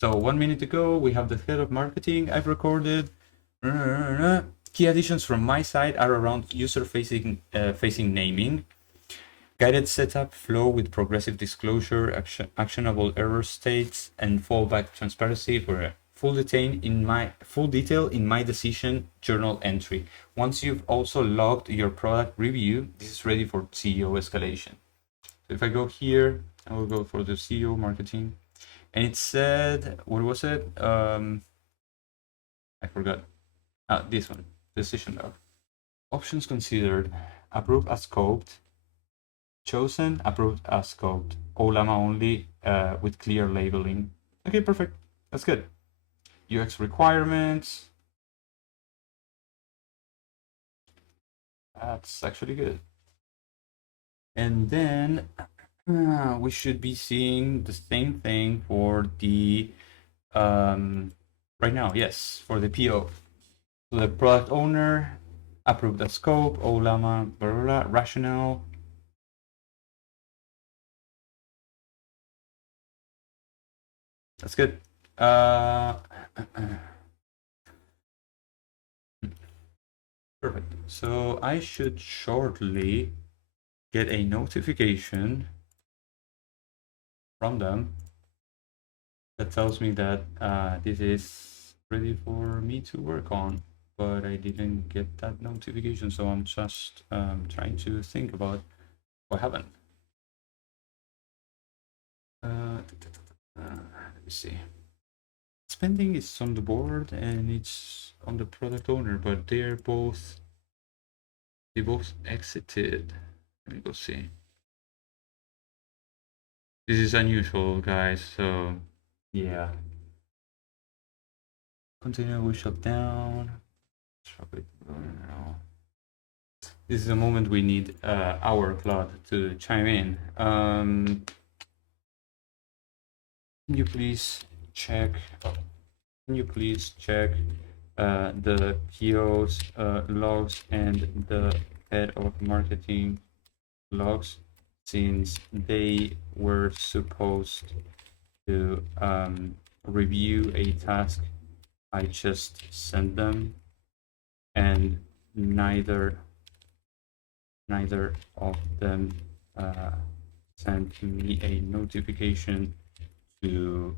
So 1 minute ago, we have the head of marketing. I've recorded. Key additions from my side are around user-facing naming, guided setup, flow with progressive disclosure, actionable error states, and fallback transparency for full detail in my decision journal entry. Once you've also logged your product review, this is ready for CEO escalation. So if I go here, I will go for the CEO marketing, and it said, what was it? I forgot. This one, decision log. Options considered, approved as scoped, chosen, approved as scoped. OLAMA only with clear labeling. Okay, perfect. That's good. UX requirements. That's actually good. And then we should be seeing the same thing for the right now. Yes, for the PO. So the product owner approved the scope, OLAMA, blah, blah, blah, rationale. That's good. Perfect. So I should shortly get a notification from them that tells me that this is ready for me to work on, but I didn't get that notification, so I'm just trying to think about what happened. Let me see. Spending is on the board and it's on the product owner, but they both exited. Let me go see. This is unusual, guys, so yeah. Continue, we shut down. This is a moment we need our Claude to chime in. Can you please check? Can you please check the POs logs and the head of marketing logs, since they were supposed to review a task I just sent them, and neither of them sent me a notification to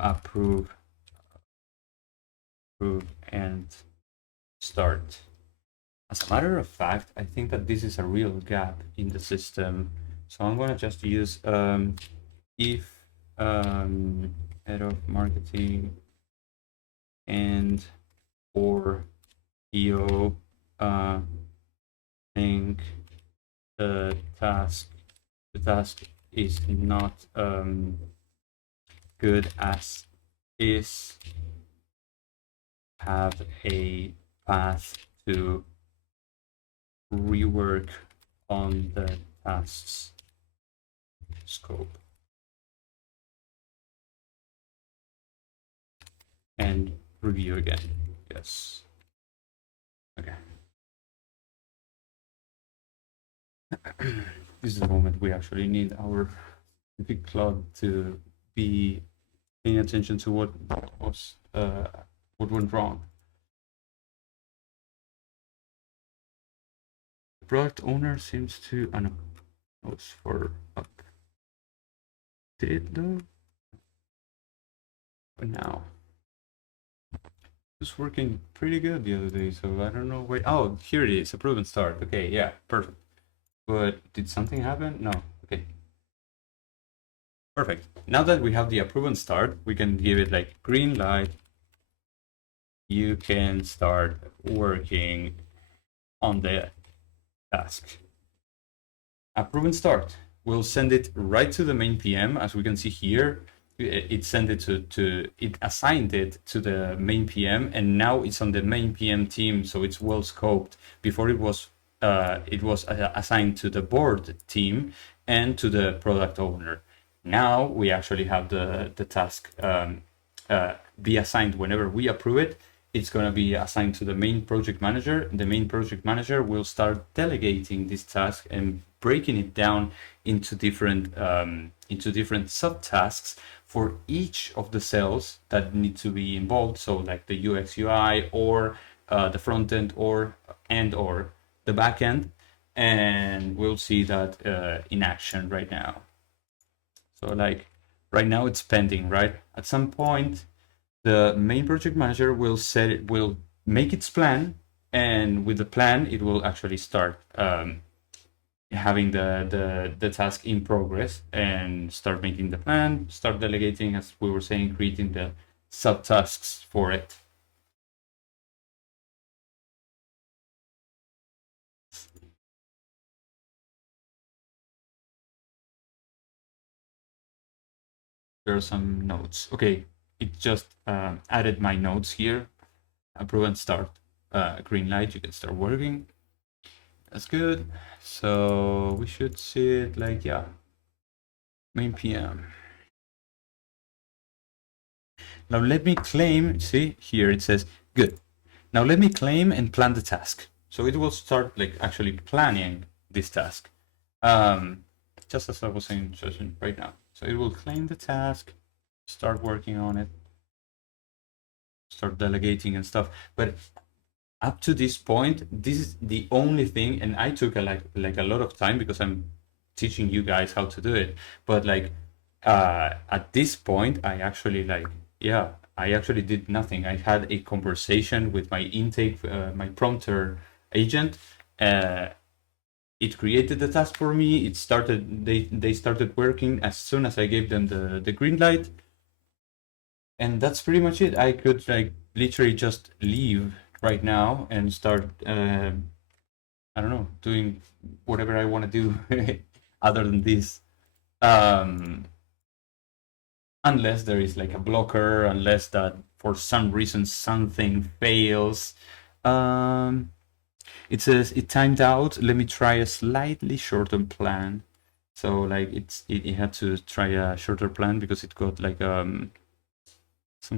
approve and start. As a matter of fact, I think that this is a real gap in the system. So I'm gonna just use if head of marketing and or PO think the task is not good as is, have a path to rework on the tasks scope and review again. Yes. Okay. This is the moment we actually need our big Claude to be paying attention to what went wrong. The product owner seems to notes for update though. But now it's working pretty good the other day, so I don't know. Wait, oh, here it is. Approve and start. Okay, yeah, perfect. But did something happen? No. Okay. Perfect. Now that we have the approve and start, we can give it like green light. You can start working on the task. Approve and start. We'll send it right to the main PM, as we can see here. It sent it it assigned it to the main PM, and now it's on the main PM team, so it's well scoped. Before it was assigned to the board team and to the product owner. Now we actually have the task be assigned whenever we approve it. It's going to be assigned to the main project manager. The main project manager will start delegating this task and breaking it down into different subtasks for each of the cells that need to be involved. So like the UX UI or the front end or the back end, and we'll see that in action right now. So like right now it's pending, right? At some point, the main project manager will make its plan, and with the plan, it will actually start having the task in progress and start making the plan, start delegating, as we were saying, creating the subtasks for it. There are some notes. Okay, it just added my notes here. Approve and start. Green light, you can start working. That's good. So we should see it like, yeah, main PM. Now let me claim, see here it says, good. Now let me claim and plan the task. So it will start like actually planning this task. Just as I was saying right now. So it will claim the task, start working on it, start delegating and stuff. But up to this point, this is the only thing, and I took a lot of time because I'm teaching you guys how to do it. But like at this point, I actually did nothing. I had a conversation with my intake, my prompter agent. It created the task for me. It started. They started working as soon as I gave them the green light, and that's pretty much it. I could like literally just leave right now and start. I don't know, doing whatever I want to do other than this. unless there is like a blocker, unless that for some reason something fails. Um, it says it timed out. Let me try a slightly shorter plan. So like it had to try a shorter plan because it got like some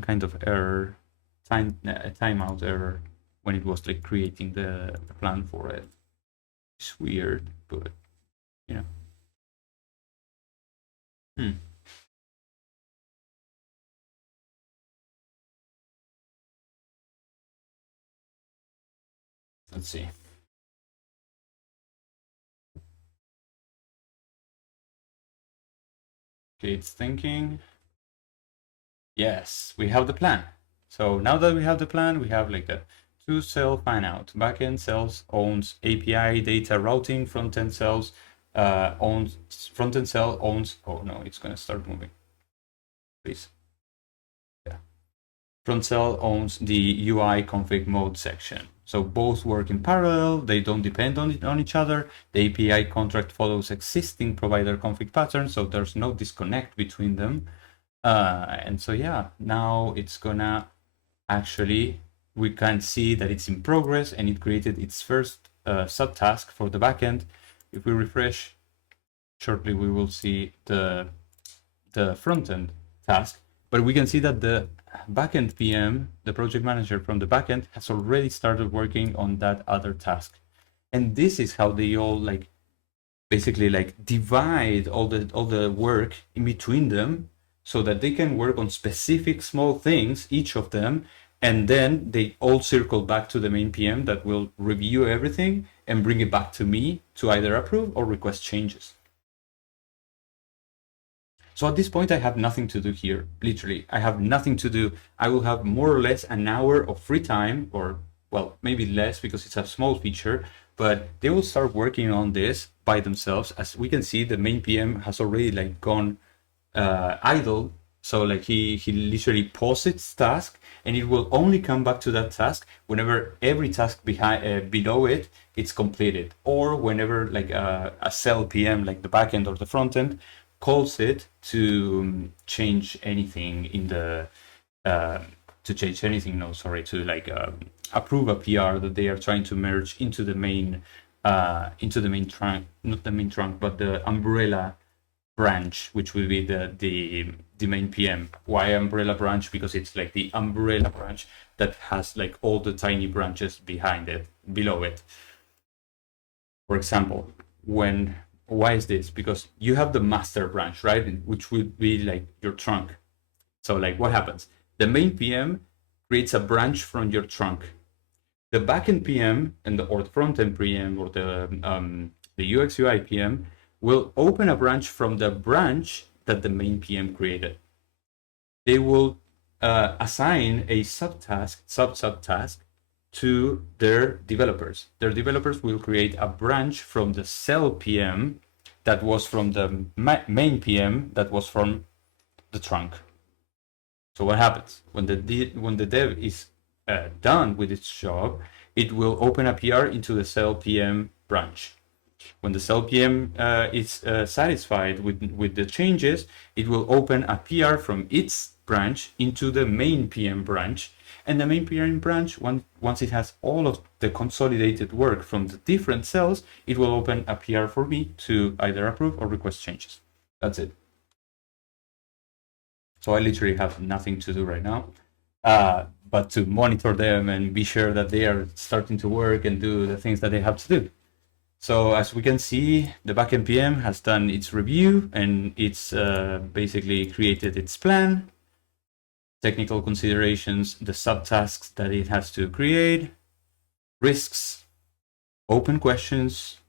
kind of error, a timeout error when it was like creating the plan for it. It's weird, but you know. Hmm. Let's see. Okay, it's thinking. Yes, we have the plan. So now that we have the plan, we have like a two-cell fan-out. Backend cells owns API data routing. Frontend cells owns frontend cell owns. Oh no, it's gonna start moving. Please. Yeah. Front cell owns the UI config mode section. So both work in parallel. They don't depend on each other. The API contract follows existing provider config patterns, so there's no disconnect between them. And so yeah, now it's gonna actually, we can see that it's in progress and it created its first subtask for the backend. If we refresh, shortly we will see the front-end task, but we can see that the backend PM, the project manager from the backend, has already started working on that other task. And this is how they all like basically like divide all the work in between them so that they can work on specific small things, each of them, and then they all circle back to the main PM that will review everything and bring it back to me to either approve or request changes. So at this point, I have nothing to do here. Literally, I have nothing to do. I will have more or less an hour of free time, or well, maybe less because it's a small feature, but they will start working on this by themselves. As we can see, the main PM has already like gone idle. So like he literally pauses task, and it will only come back to that task whenever every task behind below it it's completed, or whenever like a cell PM like the backend or the front end calls it to change anything in the uh, to change anything. No, sorry, to like approve a PR that they are trying to merge into the main trunk, not the main trunk, but the umbrella branch, which will be the main PM. Why umbrella branch? Because it's like the umbrella branch that has like all the tiny branches behind it, below it. For example, when why is this? Because you have the master branch, right? Which would be like your trunk. So like what happens? The main PM creates a branch from your trunk. The backend PM and or the front end PM or the UX UI PM will open a branch from the branch that the main PM created. They will assign a subtask, subtask to their developers. Their developers will create a branch from the cell PM that was from the main PM that was from the trunk. So what happens when the dev is done with its job? It will open a PR into the cell PM branch. When the cell PM is satisfied with the changes, it will open a PR from its branch into the main PM branch. And the main PM branch, once it has all of the consolidated work from the different cells, it will open a PR for me to either approve or request changes. That's it. So I literally have nothing to do right now, but to monitor them and be sure that they are starting to work and do the things that they have to do. So as we can see, the backend PM has done its review and it's basically created its plan, technical considerations, the subtasks that it has to create, risks, open questions,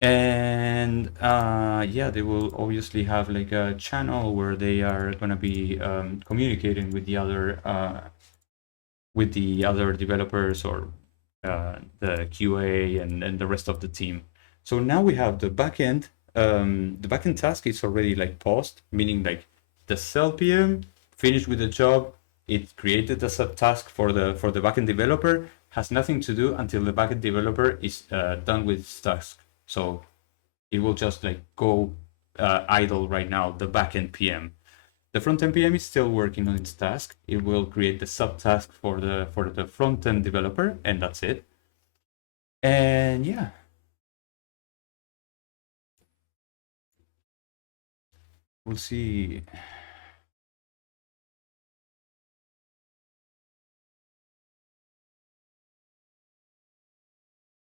and yeah, they will obviously have like a channel where they are going to be communicating with the other developers or the QA and the rest of the team. So now we have the backend. The backend task is already like paused, meaning like the cell PM finished with the job. It created a subtask for the backend developer. Has nothing to do until the backend developer is done with its task. So it will just like go idle right now. The backend PM. The front-end PM is still working on its task. It will create the subtask for the front-end developer, and that's it. And yeah. We'll see.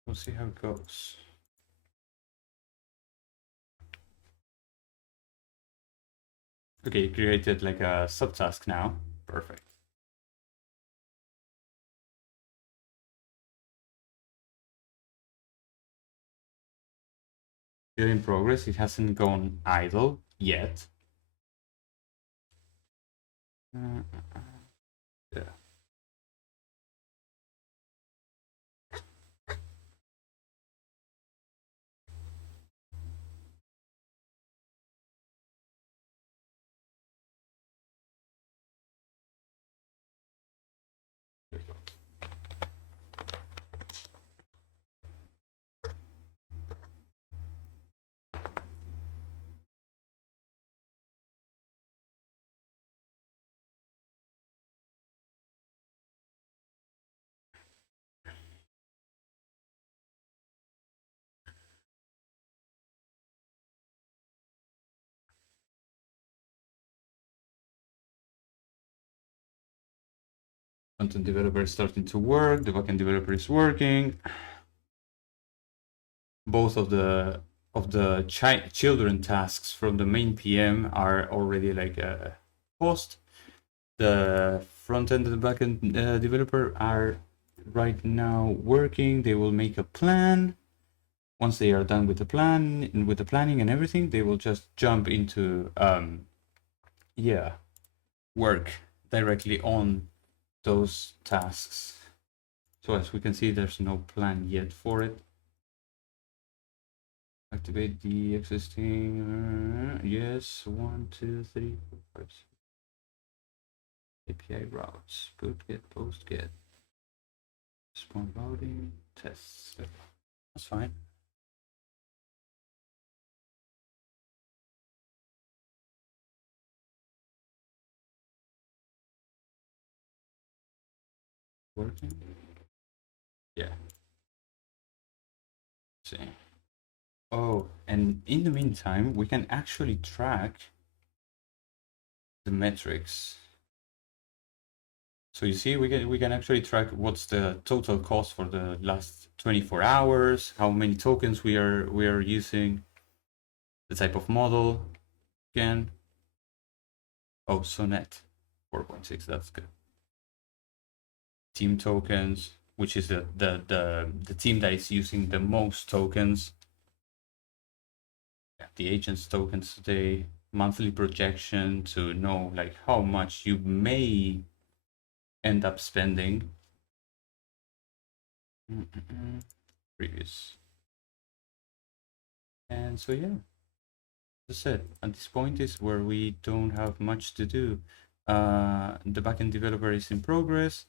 We'll see how it goes. Okay, created like a subtask now. Perfect. Still in progress. It hasn't gone idle yet. Yeah. Front-end developer is starting to work. The backend developer is working. Both of the children tasks from the main PM are already like post. The front-end and the backend developer are right now working. They will make a plan. Once they are done with the plan and with the planning and everything, they will just jump into work directly on those tasks. So as we can see, there's no plan yet for it. Activate the existing yes, 1, 2, 3, 4, 5, 6. API routes, put get, post get, spawn routing, tests. That's fine. Working. Yeah. See. Oh, and in the meantime, we can actually track the metrics. So you see, we can actually track what's the total cost for the last 24 hours, how many tokens we are using, the type of model. Again, oh, Sonnet 4.6, that's good. Team tokens, which is the team that is using the most tokens. Yeah, the agents tokens today, monthly projection to know like how much you may end up spending. Previous. And so yeah, that's it. At this point is where we don't have much to do. The backend developer is in progress.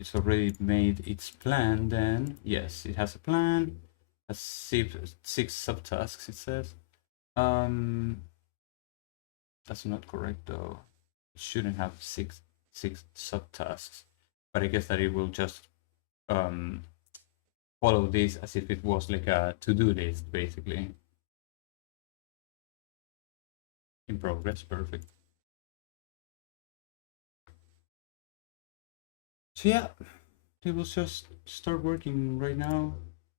It's already made its plan then. Yes, it has a plan. Has 6 subtasks, it says. That's not correct though. It shouldn't have six subtasks. But I guess that it will just follow this as if it was like a to-do list, basically. In progress, perfect. So yeah, it will just start working right now.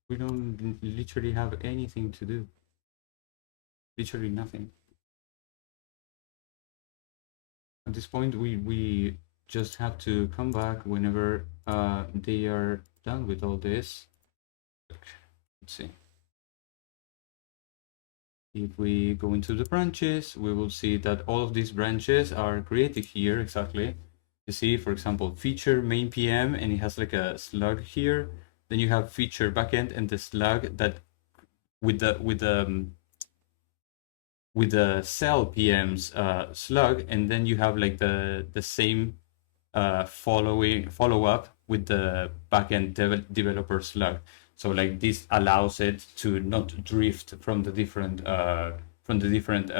We don't literally have anything to do. Literally nothing. At this point, we just have to come back whenever they are done with all this. Let's see. If we go into the branches, we will see that all of these branches are created here exactly. You see, for example, feature main PM, and it has like a slug here. Then you have feature backend and the slug that with the cell PM's slug, and then you have like the same follow up with the backend developer slug. So like this allows it to not drift from the different from the different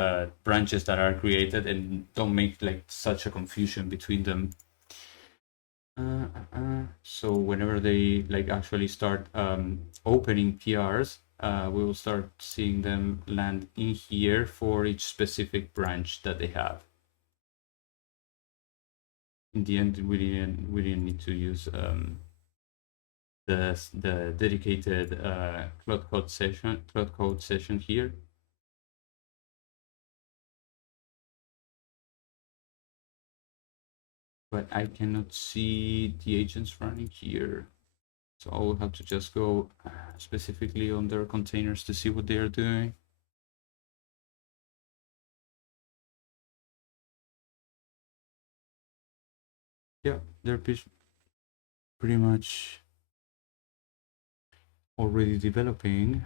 branches that are created, and don't make like such a confusion between them. So whenever they like actually start opening PRs, we will start seeing them land in here for each specific branch that they have. In the end, we didn't need to use the dedicated cloud code session here. But I cannot see the agents running here. So I will have to just go specifically on their containers to see what they are doing. Yeah, they're pretty much already developing.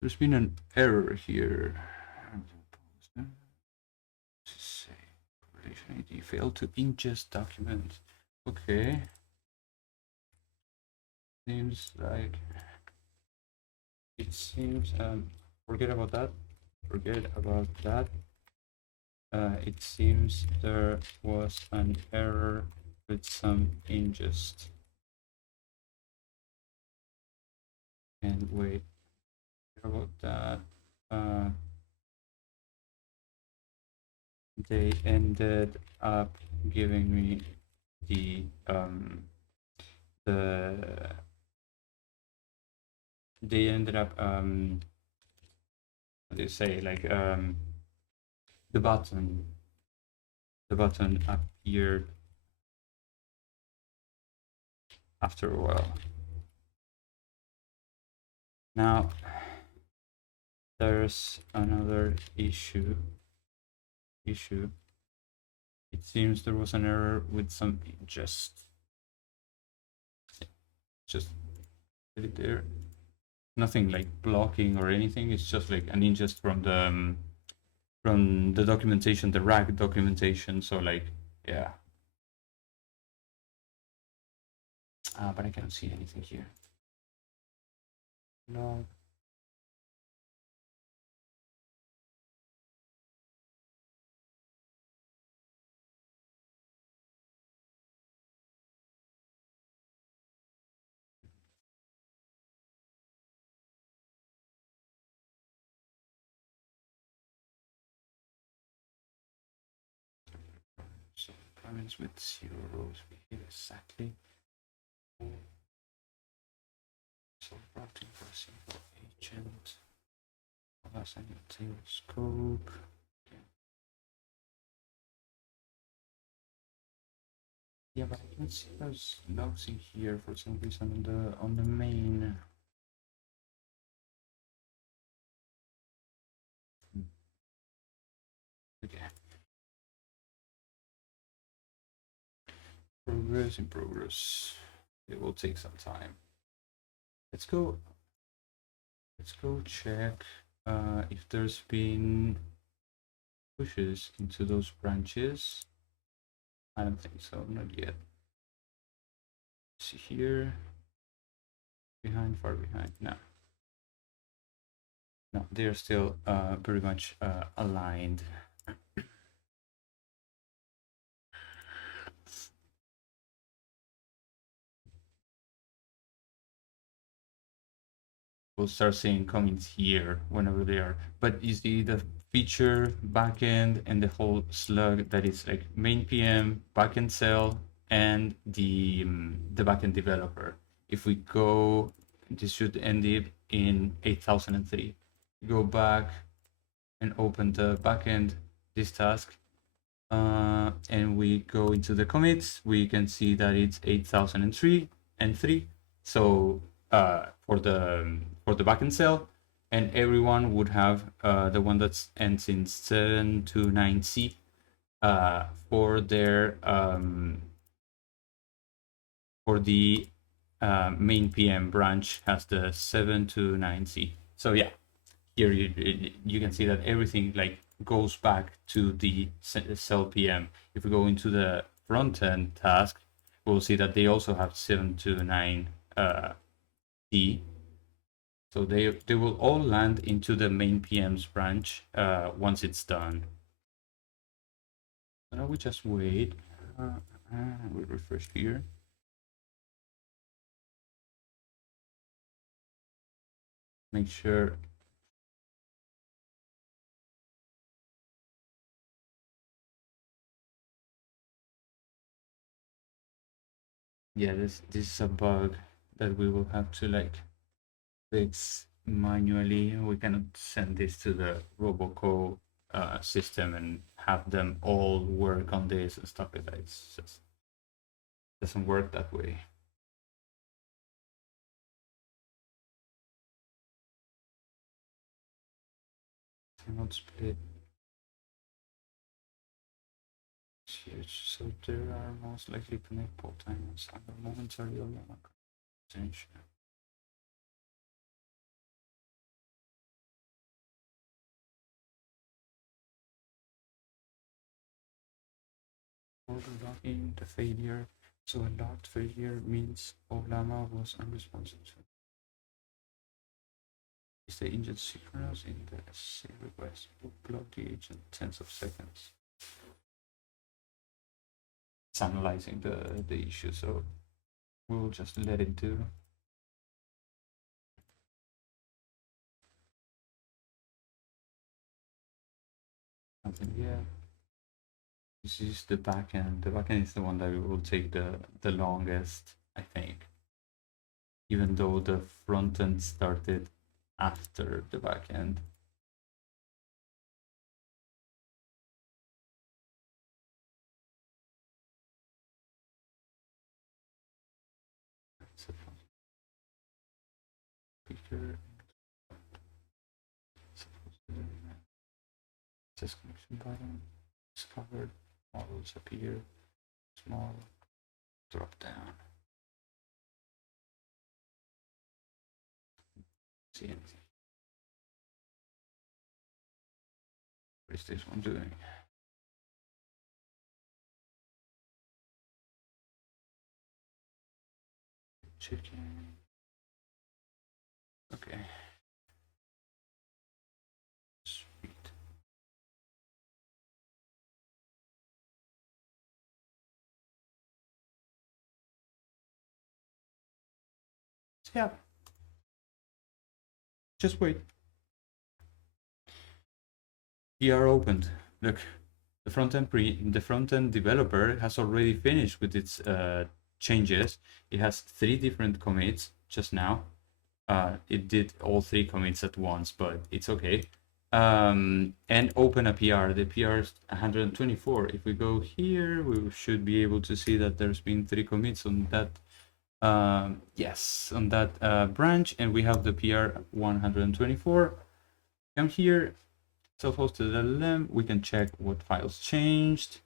There's been an error here. Say correlation ID failed to ingest document. Okay. Seems like it seems forget about that. It seems there was an error with some ingest. And wait about that. They ended up giving me the they ended up what do you say, like the button appeared after a while. Now there's another issue. It seems there was an error with some just put it there. Nothing like blocking or anything. It's just like an ingest from the documentation, the RAG documentation. So like, yeah. But I can't see anything here. No. So comments with 0 rows behave exactly. So routing for a single agent. That's a new table scope. Okay. Yeah, but I can see those logs in here for some reason on the main. Okay. Progress in progress. It will take some time. Let's go check if there's been pushes into those branches. I don't think so, not yet. See here, far behind. No, they're still pretty much aligned. We'll start seeing comments here whenever they are. But you see the feature backend and the whole slug that is like main PM, backend cell, and the backend developer. If we go, this should end it in 8003. Go back and open the backend, this task, and we go into the commits, we can see that it's 8003 and 3. So for the backend cell, and everyone would have the one that ends in 729C for their for the main PM branch has the 729C. So yeah, here you can see that everything like goes back to the cell PM. If we go into the front end task, we'll see that they also have 729 T. So they will all land into the main PM's branch once it's done. So now we just wait. We refresh here. Make sure. Yeah, this is a bug that we will have to like fix manually. We cannot send this to the RoboCo system and have them all work on this and stuff like that. It's just doesn't work that way. Cannot split. So there are most likely connect port timers and the momentary attention. Logging the failure. So a logged failure means Oblama was unresponsive. Is the agent synchronous in the SC request? Will block the agent tens of seconds. It's analyzing the issue, so we'll just let it do. Nothing yet. This is the backend. The backend is the one that will take the longest, I think. Even though the front end started after the backend. Speaker. Test connection button. Discovered. Models appear. Small. Drop down. See anything. What is this one doing? Checking. Okay. Sweet. So yeah. Just wait. PR opened. Look, the front end developer has already finished with its changes. It has 3 different commits just now. It did all 3 commits at once, but it's okay. And open a PR. The PR is 124. If we go here, we should be able to see that there's been 3 commits on that. Yes, on that branch, and we have the PR 124. Come here, self-hosted LLM. We can check what files changed,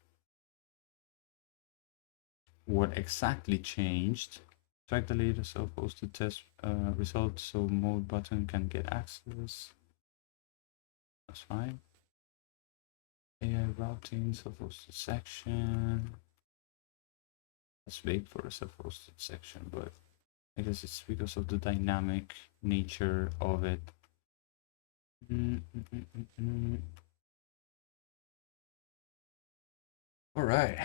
what exactly changed. Track the latest self-hosted test results so mode button can get access. That's fine. AI routing, self-hosted section. That's big for a self-hosted section, but I guess it's because of the dynamic nature of it. All right.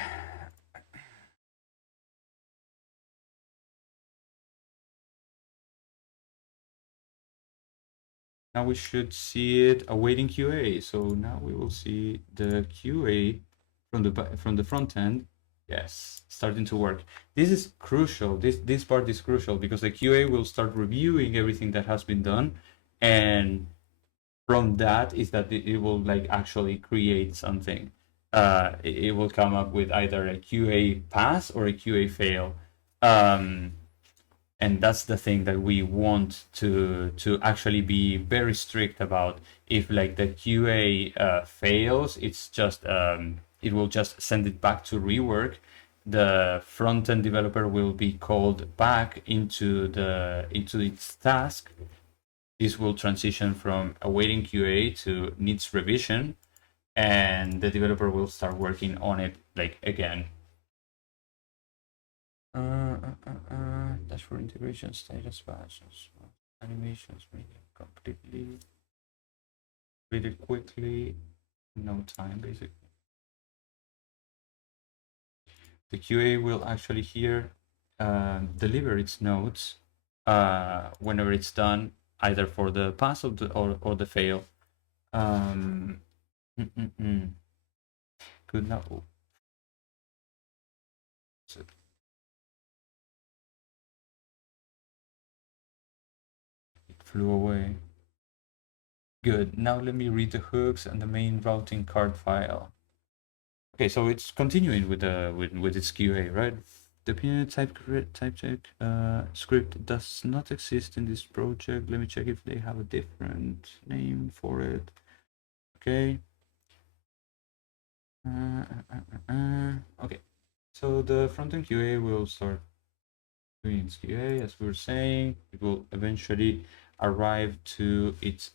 Now we should see it awaiting QA. So now we will see the QA from the front end. Yes, starting to work. This is crucial. This part is crucial because the QA will start reviewing everything that has been done, and from that is that it will like actually create something. It will come up with either a QA pass or a QA fail. And that's the thing that we want to actually be very strict about. If like the QA fails, it's just it will just send it back to rework. The front-end developer will be called back into its task. This will transition from awaiting QA to needs revision, and the developer will start working on it like again. Dashboard integration, status patches, animations, media completely, really quickly, no time basically. The QA will actually here deliver its nodes whenever it's done, either for the pass or the fail. Good now. Oh, so it flew away. Good. Now let me read the hooks and the main routing card file. Okay, so it's continuing with with its QA, right? The PNet type check script does not exist in this project. Let me check if they have a different name for it. Okay. Okay. So the frontend QA will start doing its QA, as we were saying. It will eventually arrive to its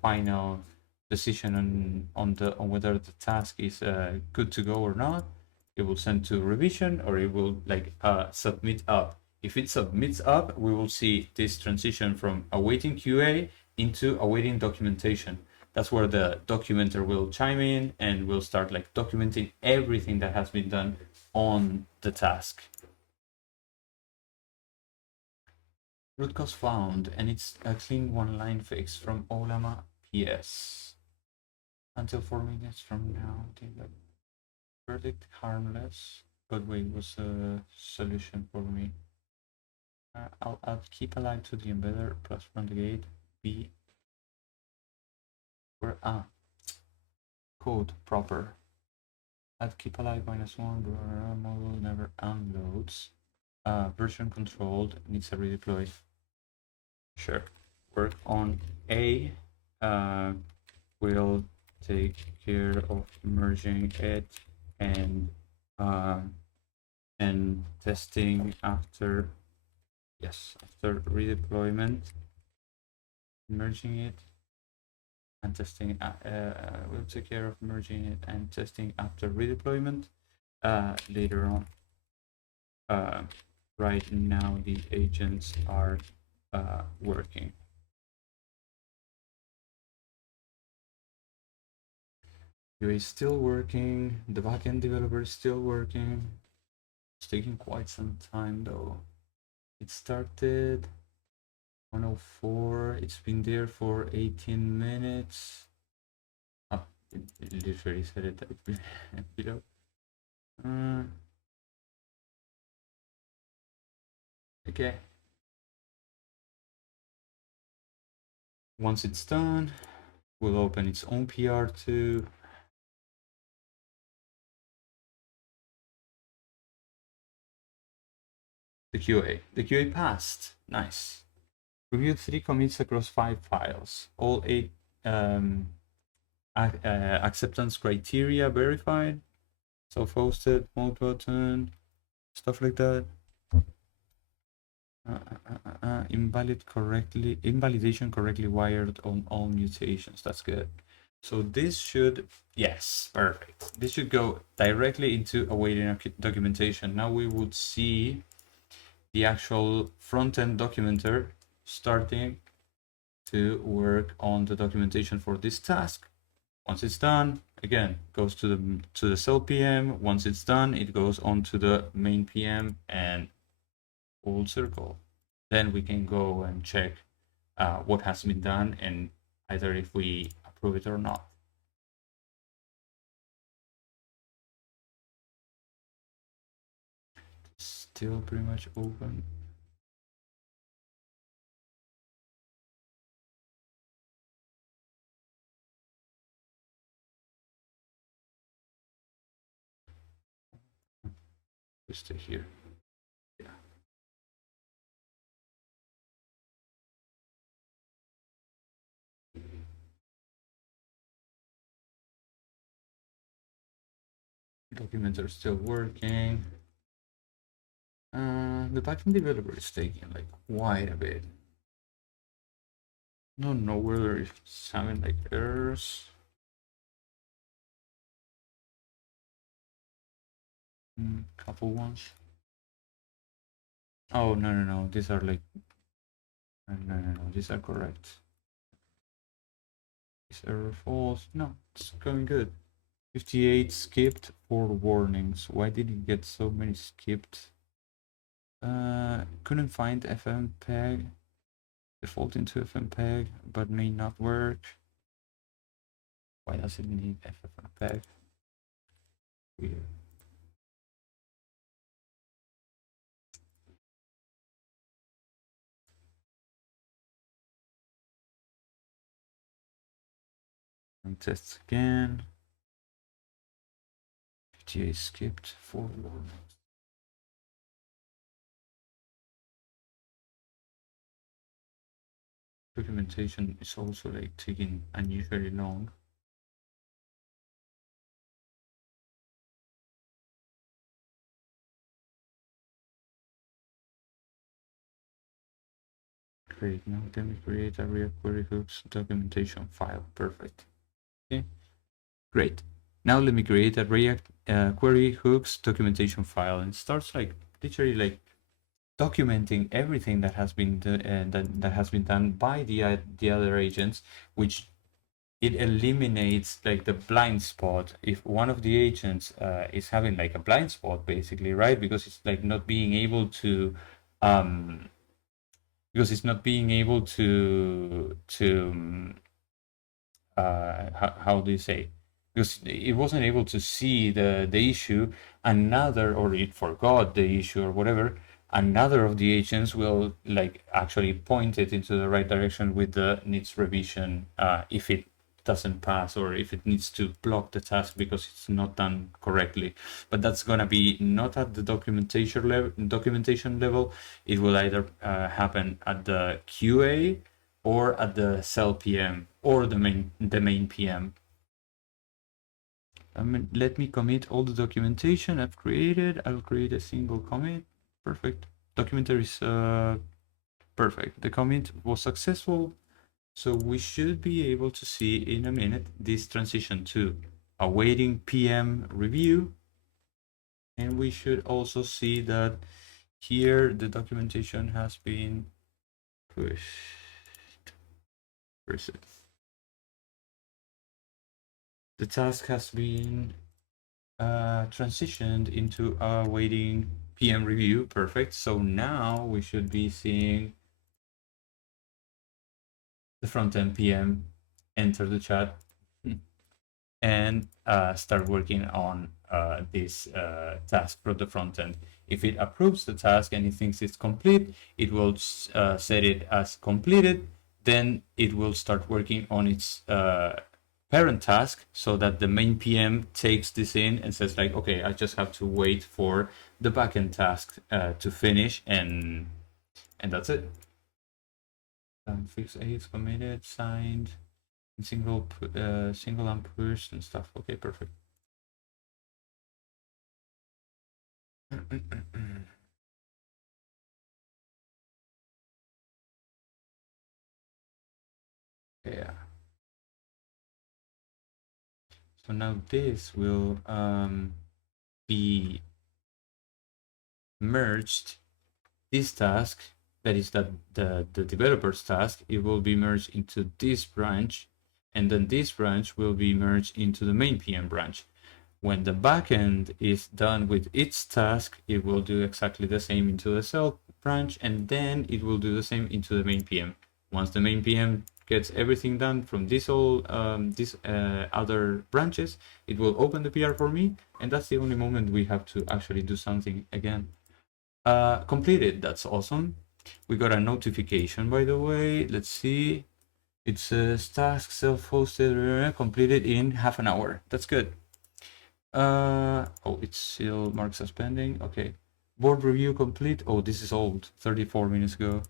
final decision on whether the task is good to go or not. It will send to revision, or it will like submit up. If it submits up, we will see this transition from awaiting QA into awaiting documentation. That's where the documenter will chime in and will start like documenting everything that has been done on the task. Root cause found, and it's a clean one-line fix from Olama PS. Until 4 minutes from now, the verdict harmless. But wait, was a solution for me. I'll keep alive to the embedder plus run the gate. B. Where code proper. Add keep alive -1. Model never unloads. Version controlled needs a redeploy. Sure. Work on A. Will take care of merging it and testing after redeployment, merging it and testing. Will take care of merging it and testing after redeployment later on. Right now the agents are working. QA is still working. The backend developer is still working. It's taking quite some time though. It started 104. It's been there for 18 minutes. Oh, it literally said it below. Okay. Once it's done, we'll open its own PR too. The QA passed. Nice. Reviewed 3 commits across 5 files. All 8 acceptance criteria verified. Self-hosted, mode button, stuff like that. Invalidation correctly wired on all mutations. That's good. So this should, yes, perfect. This should go directly into awaiting documentation. Now we would see the actual front-end documenter starting to work on the documentation for this task. Once it's done, again, goes to the cell PM. Once it's done, it goes on to the main PM and full circle. Then we can go and check what has been done and either if we approve it or not. Still pretty much open. We stay here. Yeah. Documents are still working. The backend developer is taking like quite a bit. I don't know whether it's having like errors. Couple ones. Oh, no, these are like, no, these are correct. Is error false? No, it's going good. 58 skipped, 4 warnings. Why did it get so many skipped? Couldn't find FMPEG. Default into FMPEG, but may not work. Why does it need FFmpeg? Weird. And tests again. 58 skipped, 4 warnings. Documentation is also like taking unusually long. Great. Now let me create a React query hooks documentation file. Perfect. Okay. Great. Now let me create a React query hooks documentation file, and starts like literally like documenting everything that has been that has been done by the other agents, which it eliminates like the blind spot if one of the agents is having like a blind spot, basically, right? Because it's like not being able to um because it's not being able to how do you say, because it wasn't able to see the issue, another, or it forgot the issue or whatever, another of the agents will like actually point it into the right direction with the needs revision if it doesn't pass, or if it needs to block the task because it's not done correctly. But that's gonna be not at the documentation level. It will either happen at the QA or at the cell PM or the main PM. Let me commit all the documentation I've created. I'll create a single commit. Perfect. Documentary is perfect. The commit was successful. So we should be able to see in a minute this transition to awaiting PM review. And we should also see that here the documentation has been pushed. The task has been transitioned into awaiting PM review. Perfect. So now we should be seeing the front-end PM enter the chat and start working on this task for the front end. If it approves the task and it thinks it's complete, it will set it as completed. Then it will start working on its parent task, so that the main PM takes this in and says like, okay, I just have to wait for the backend task to finish, and that's it. Fix aids committed, signed, single and pushed and stuff. Okay, perfect. Yeah. So now this will be merged. This task, that is the developer's task, it will be merged into this branch, and then this branch will be merged into the main PM branch. When the backend is done with its task, it will do exactly the same into the cell branch, and then it will do the same into the main PM. Once the main PM gets everything done from these other branches, it will open the PR for me, and that's the only moment we have to actually do something again. Completed. That's awesome. We got a notification, by the way. Let's see. It says task self-hosted completed in half an hour. That's good. Oh, it's still marked as pending. Okay. Board review complete. Oh, this is old. 34 minutes ago.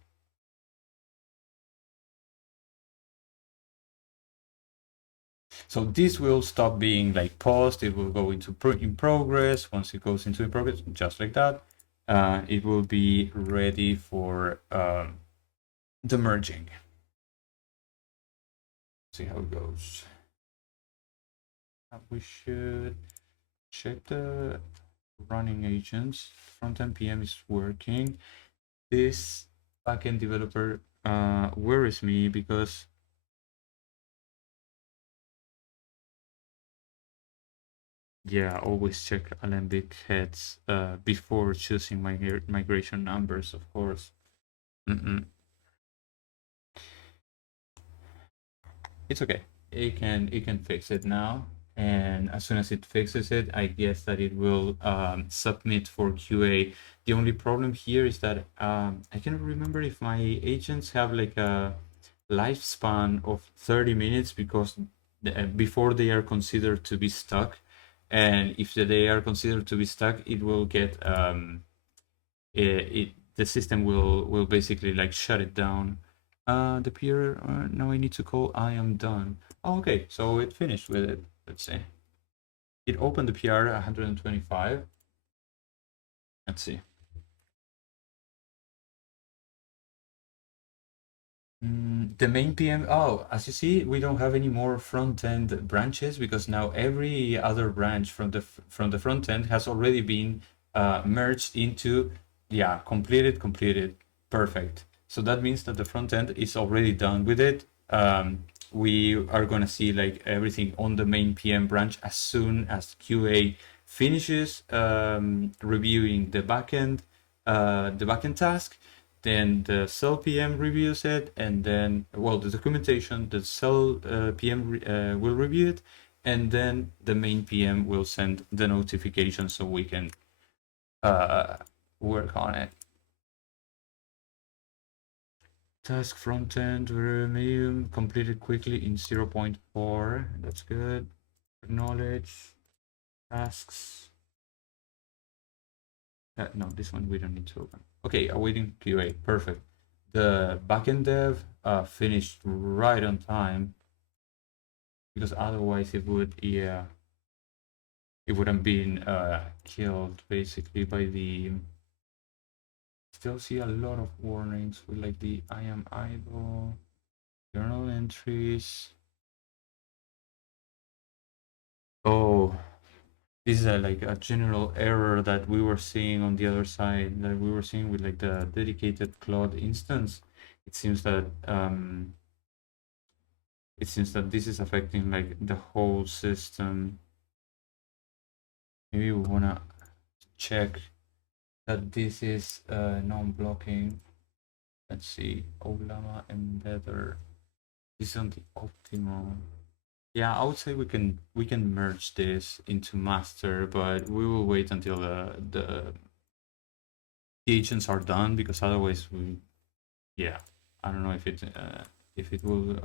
So this will stop being like paused. It will go into in progress. Once it goes into progress, just like that, it will be ready for the merging. See how it goes. We should check the running agents. Front-end PM is working. This backend developer worries me because yeah, always check Alembic heads before choosing my migration numbers, of course. Mm-mm. It's okay. It can fix it now, and as soon as it fixes it, I guess that it will submit for QA. The only problem here is that I cannot remember if my agents have like a lifespan of 30 minutes because before they are considered to be stuck, and if they are considered to be stuck, it will get the system will basically like shut it down. The peer now I need to call I am done. Oh, okay, so it finished with it. Let's see. It opened the PR 125. Let's see. The main PM. Oh, as you see, we don't have any more front end branches because now every other branch from the front end has already been merged into yeah completed perfect. So that means that the front end is already done with it. We are gonna see like everything on the main PM branch as soon as QA finishes reviewing the backend task, then the cell PM reviews it, and then well the documentation the cell PM will review it, and then the main PM will send the notification so we can uh, work on it. Task frontend medium completed quickly in 0.4. That's good. Acknowledge tasks. No, this one we don't need to open. Okay, awaiting QA. Perfect. The backend dev finished right on time because otherwise it would yeah it would have been killed basically by the. Still see a lot of warnings with like the I am idle journal entries. Oh, this is like a general error that we were seeing on the other side that we were seeing with like the dedicated Claude instance. It seems that this is affecting like the whole system. Maybe we wanna check that this is non-blocking. Let's see, Olama embedder. This is on the optimal. Yeah, I would say we can merge this into master, but we will wait until the agents are done because otherwise we yeah I don't know if it will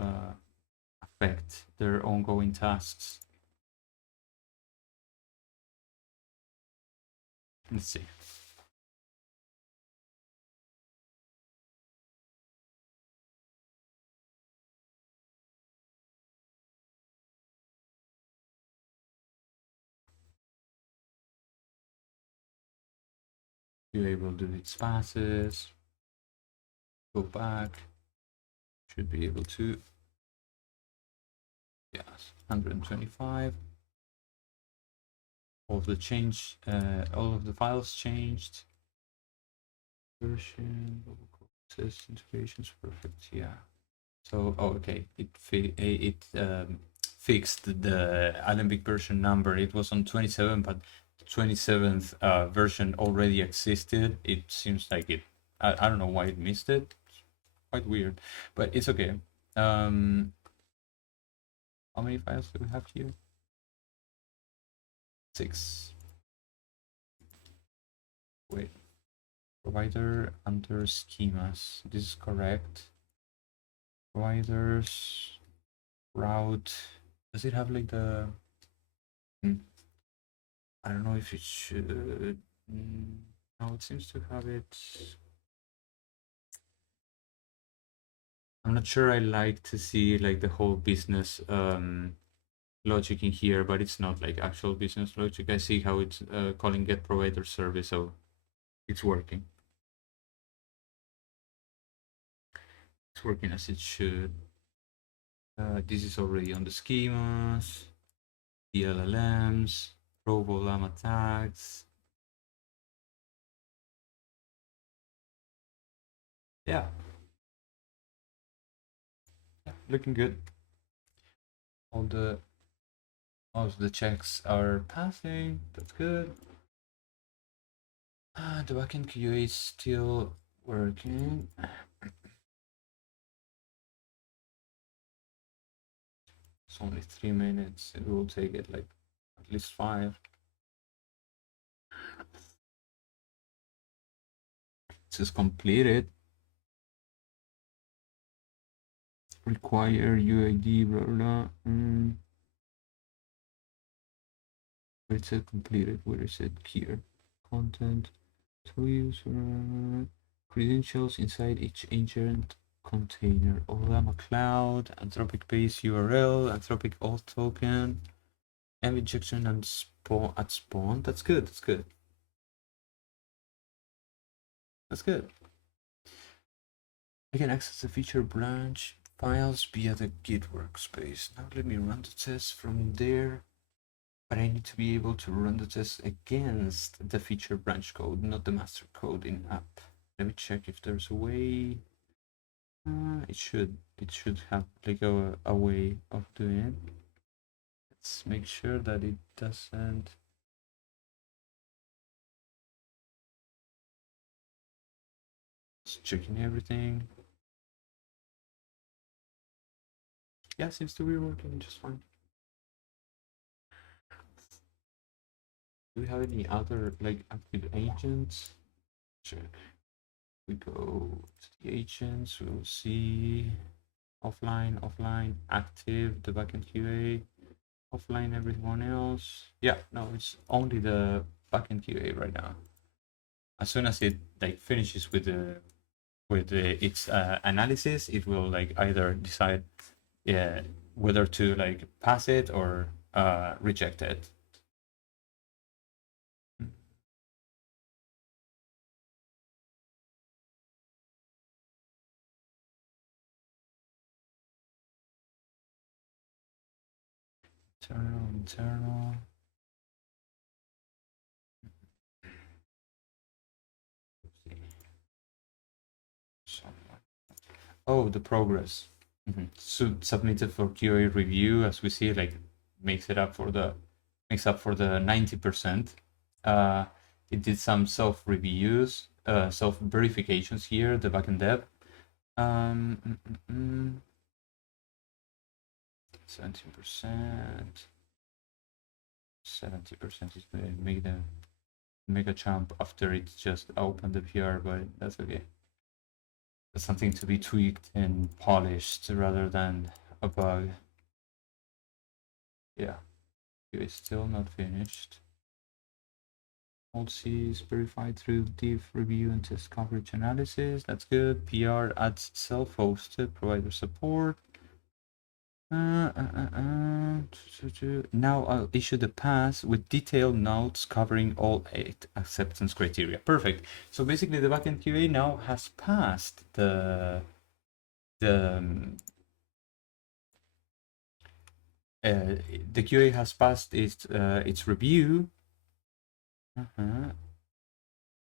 affect their ongoing tasks. Let's see. Be able to do its passes. Go back. Should be able to. Yes, 125. All of the files changed. Version, test integrations, perfect. Yeah. So, oh, okay, it fixed the Alembic version number. It was on 27, but the 27th version already existed. It seems like it. I don't know why it missed it. It's quite weird, but it's okay. How many files do we have here? 6. Wait. Provider under schemas. This is correct. Providers route. Does it have like the? I don't know if it should. No, it seems to have it. I'm not sure I like to see like the whole business logic in here, but it's not like actual business logic. I see how it's calling get provider service, so it's working. It's working as it should. This is already on the schemas, the LLMs, RoboLlama tags. Yeah, looking good. All of the checks are passing. That's good. The backend QA is still working. It's only 3 minutes. It will take it like at least 5. It says completed. Require UID, blah blah. Where it says completed. Where is it here? Content. To use credentials inside each agent container. OLAMA Cloud, Anthropic base URL, Anthropic auth token, and injection and spawn at spawn. That's good. That's good. That's good. I can access the feature branch files via the Git workspace. Now let me run the test from there. But I need to be able to run the test against the feature branch code, not the master code in app. Let me check if there's a way. It should have like a way of doing it. Let's make sure that it doesn't. Just checking everything. Yeah, seems to be working just fine. Do we have any other like active agents? Check. We go to the agents, we'll see offline, active, the backend QA, offline everyone else. Yeah, no, it's only the backend QA right now. As soon as it like finishes with its analysis, it will like either decide whether to like pass it or reject it. Internal. Oh, the progress. So submitted for QA review, as we see, like makes up for the 90%. It did some self reviews, self verifications here, the backend dev. 17%. 70% is make a jump after it just opened the PR, but that's okay. That's something to be tweaked and polished rather than a bug. Yeah, it's still not finished. All C is verified through diff review and test coverage analysis. That's good. PR adds self-hosted provider support. Now I'll issue the pass with detailed notes covering all 8 acceptance criteria. Perfect. So basically the backend QA now has passed the QA has passed its review.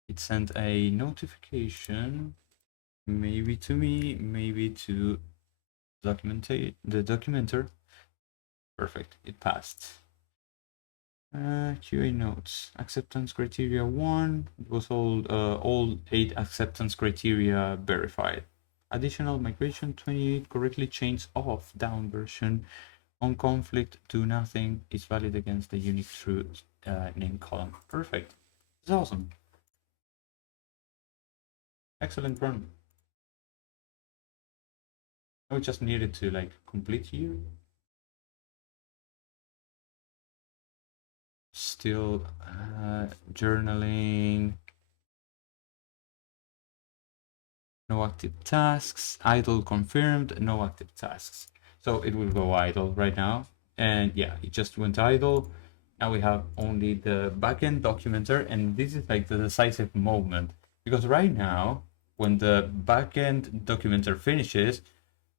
It sent a notification, maybe to me, maybe to the documenter. Perfect, it passed. QA notes, acceptance criteria 1, it was all 8 acceptance criteria verified. Additional migration 28 correctly changed off down version on conflict do nothing is valid against the unique truth name column. Perfect. It's awesome. Excellent run. We just needed to like complete here. Still journaling. No active tasks. Idle confirmed. No active tasks. So it will go idle right now. And yeah, it just went idle. Now we have only the backend documenter, and this is like the decisive moment, because right now, when the backend documenter finishes,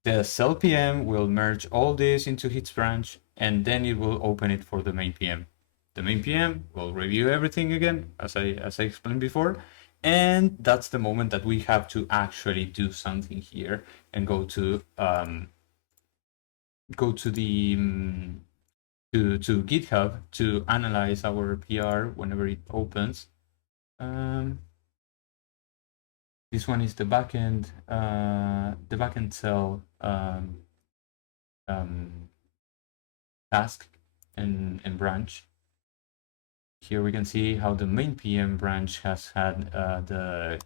the cell PM will merge all this into its branch, and then it will open it for the main PM. The main PM will review everything again, as I explained before, And that's the moment that we have to actually do something here and go to the to GitHub to analyze our PR whenever it opens. This one is the backend cell task and branch. Here we can see how the main PM branch has had the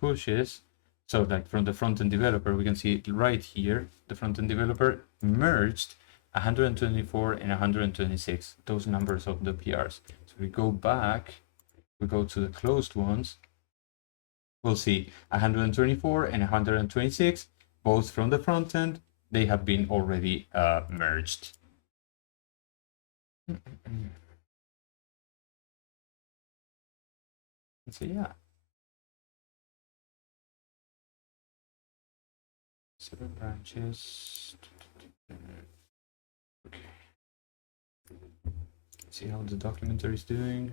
pushes. So like from the front-end developer, we can see right here, the front-end developer merged 124 and 126, those numbers of the PRs. So we go back, we go to the closed ones, we'll see 124 and 126, both from the front end, they have been already merged. So yeah. 7 branches. Okay. See how the documenter is doing.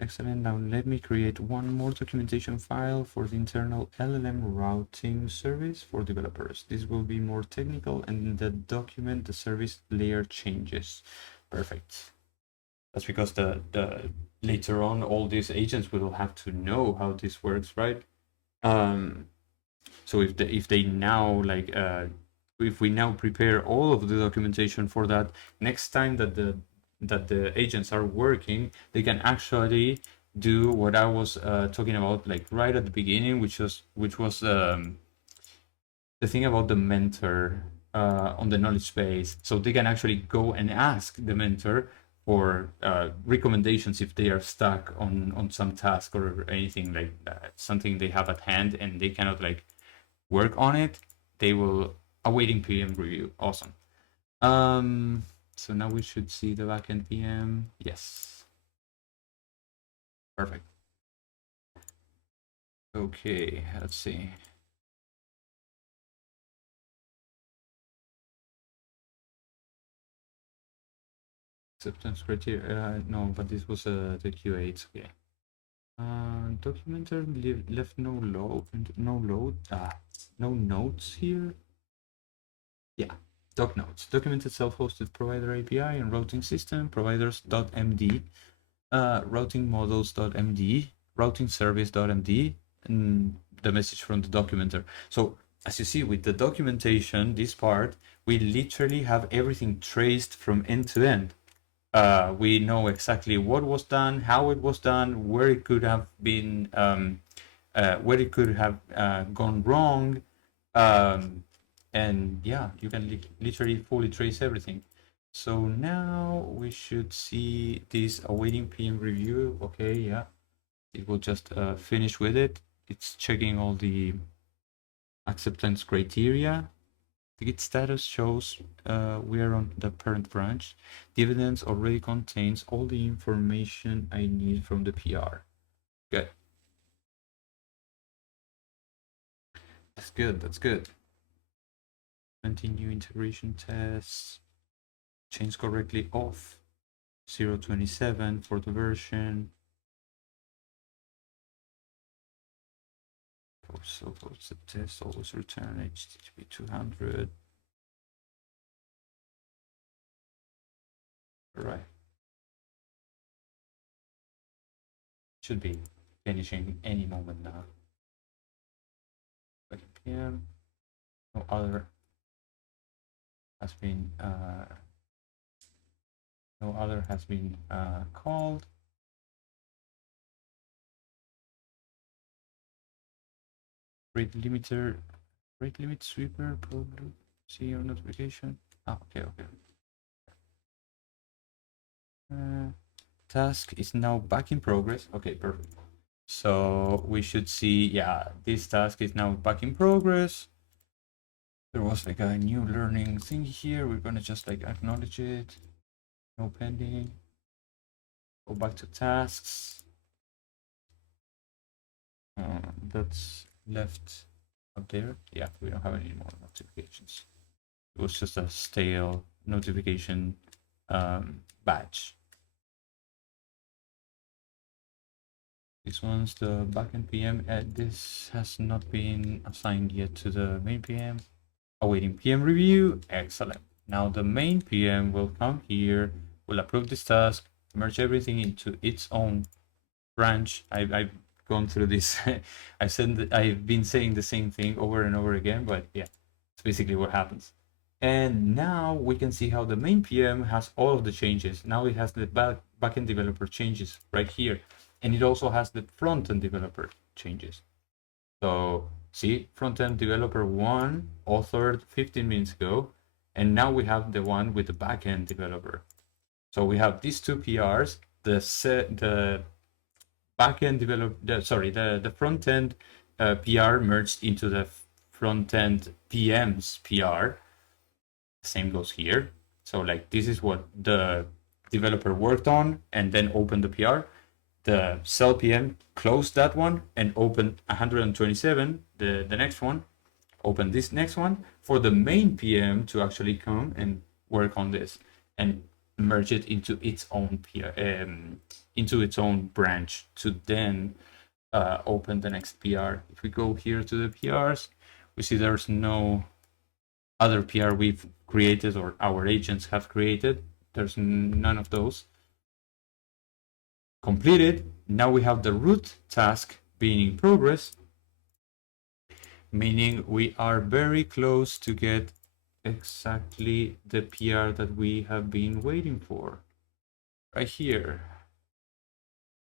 Excellent. Now let me create one more documentation file for the internal LLM routing service for developers. This will be more technical, and in the document the service layer changes. Perfect. That's because the later on all these agents will have to know how this works, right? So if they now like if we now prepare all of the documentation for that, next time that the agents are working, they can actually do what I was talking about like right at the beginning, which was the thing about the mentor on the knowledge base. So they can actually go and ask the mentor for recommendations if they are stuck on some task or anything like that, something they have at hand and they cannot like work on it. They will awaiting PM review. Awesome. So now we should see the backend PM. Yes. Perfect. Okay, let's see. Acceptance criteria. No, but this was the QA. Okay. Documenter left no notes here. Yeah, doc notes. Documented self-hosted provider API and routing system providers.md, routing models.md, routing service.md, and the message from the documenter. So as you see with the documentation, this part, we literally have everything traced from end to end. We know exactly what was done, how it was done, where it could have been, where it could have gone wrong, and yeah, you can literally fully trace everything. So now we should see this awaiting PM review. Okay, yeah, it will just finish with it. It's checking all the acceptance criteria. The Git status shows we are on the parent branch. The evidence already contains all the information I need from the PR. Good. That's good. That's good. Continue integration tests. Change correctly off. 0.27 for the version. Also, post the test. Always return HTTP 200. All right. Should be finishing any moment now. 20 p.m. No other has been called. Rate limiter, rate limit sweeper, probably see your notification. Ah, okay. Task is now back in progress. Okay, perfect. So we should see, yeah, this task is now back in progress. There was like a new learning thing here. We're gonna just like acknowledge it. No pending. Go back to tasks. That's left up there. Yeah, we don't have any more notifications. It was just a stale notification batch. This one's the backend PM. This has not been assigned yet to the main PM. Awaiting PM review. Excellent. Now the main PM will come here, will approve this task, merge everything into its own branch. I've gone through this. I've been saying the same thing over and over again, but yeah, it's basically what happens. And now we can see how the main PM has all of the changes. Now it has the backend developer changes right here. And it also has the front-end developer changes. So see, front-end developer 1 authored 15 minutes ago, and now we have the one with the backend developer. So we have these two PRs, the backend developer, the front-end PR merged into the front-end PM's PR. The same goes here. So like this is what the developer worked on and then opened the PR. The cell PM closed that one and opened 127, the next one, open this next one for the main PM to actually come and work on this and merge it into its own into its own branch to then open the next PR. If we go here to the PRs, we see there's no other PR we've created or our agents have created. There's none of those completed. Now we have the root task being in progress, meaning we are very close to get exactly the PR that we have been waiting for. Right here.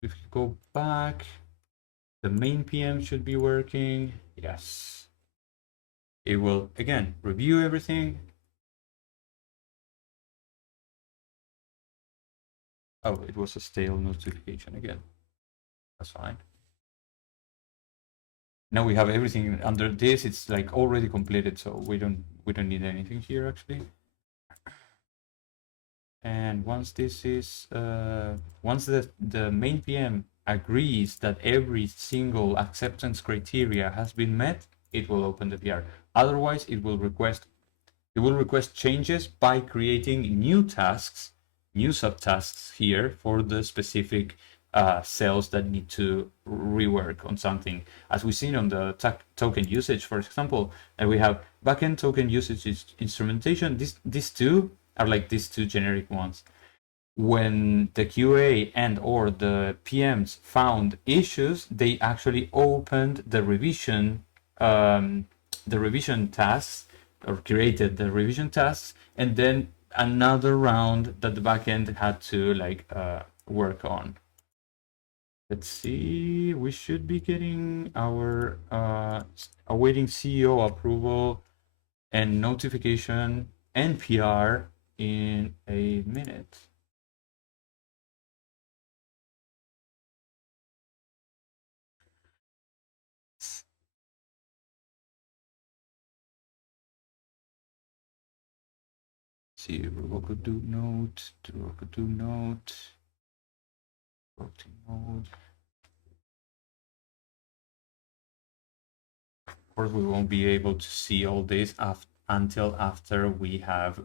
If we go back, the main PM should be working. Yes. It will, again, review everything. Oh, it was a stale notification again. That's fine. Now we have everything under this. It's like already completed, so we don't need anything here actually. And once this is once the main PM agrees that every single acceptance criteria has been met, it will open the PR. Otherwise, it will request changes by creating new tasks, new subtasks here for the specific cells that need to rework on something. As we've seen on the token usage, for example, and we have backend token usage instrumentation. These two are like these two generic ones. When the QA and or the PMs found issues, they actually opened the revision tasks or created the revision tasks, and then another round that the backend had to like work on. Let's see, we should be getting our awaiting CEO approval and notification and PR in a minute. See, RoboCo do note, RoboCo do note, voting mode. Of course, we won't be able to see all this until after we have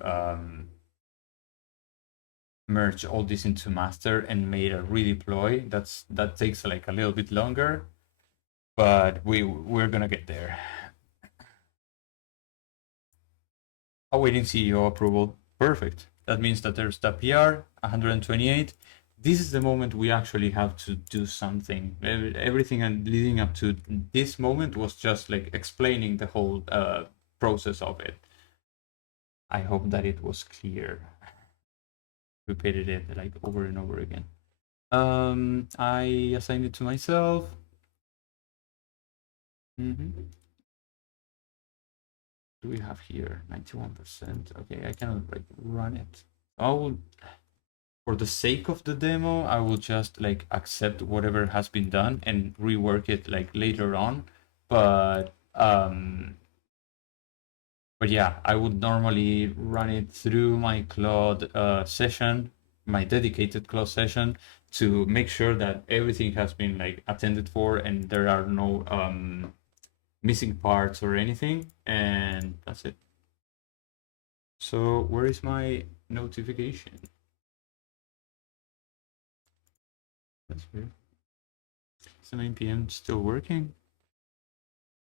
merged all this into master and made a redeploy. That takes like a little bit longer, but we're gonna get there. Awaiting CEO approval. Perfect. That means that there's the PR 128. This is the moment we actually have to do something. Everything leading up to this moment was just like explaining the whole process of it. I hope that it was clear. Repeated it like over and over again. I assigned it to myself. Do we have here 91%? Okay, I cannot like run it. I will, for the sake of the demo, I will just like accept whatever has been done and rework it like later on. But yeah, I would normally run it through my Claude session, my dedicated Claude session, to make sure that everything has been like attended for and there are no missing parts or anything, and that's it. So where is my notification? That's weird. It's 9 p.m. Still working.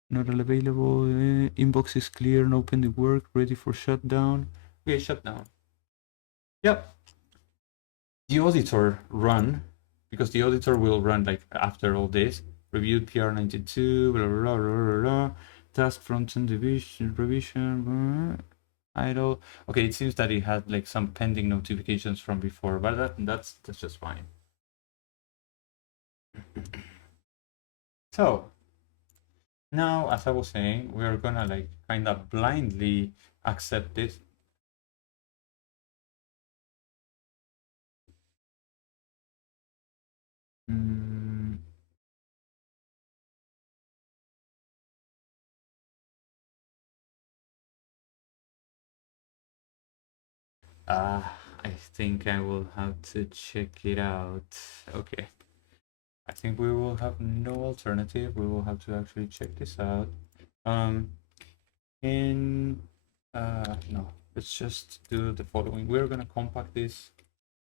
Not available. Inbox is clear. No pending work. Ready for shutdown. Okay, shutdown. Yep. The auditor run, because the auditor will run like after all this. Reviewed PR92, blah, blah, blah, blah, blah. Task front-end division, revision, idle. Okay, it seems that it had like some pending notifications from before, but that's just fine. So now, as I was saying, we're gonna like kind of blindly accept this. I think I will have to check it out. Okay. I think we will have no alternative. We will have to actually check this out. No, let's just do the following. We're gonna compact this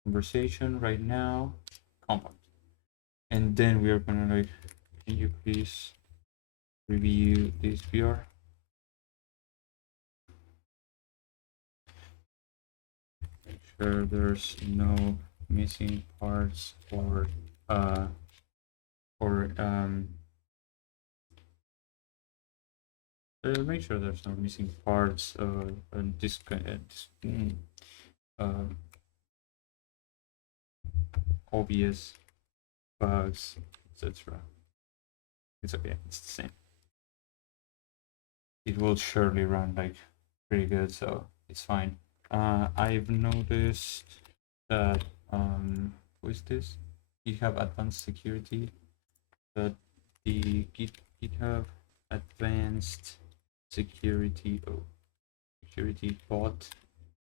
conversation right now. Compact. And then we are gonna like, can you please review this VR? Make sure there's no missing parts or make sure there's no missing parts and obvious bugs, etc. It's okay, it's the same. It will surely run like pretty good, so it's fine. I've noticed that who is this? GitHub Advanced Security, that the GitHub Advanced Security security bot.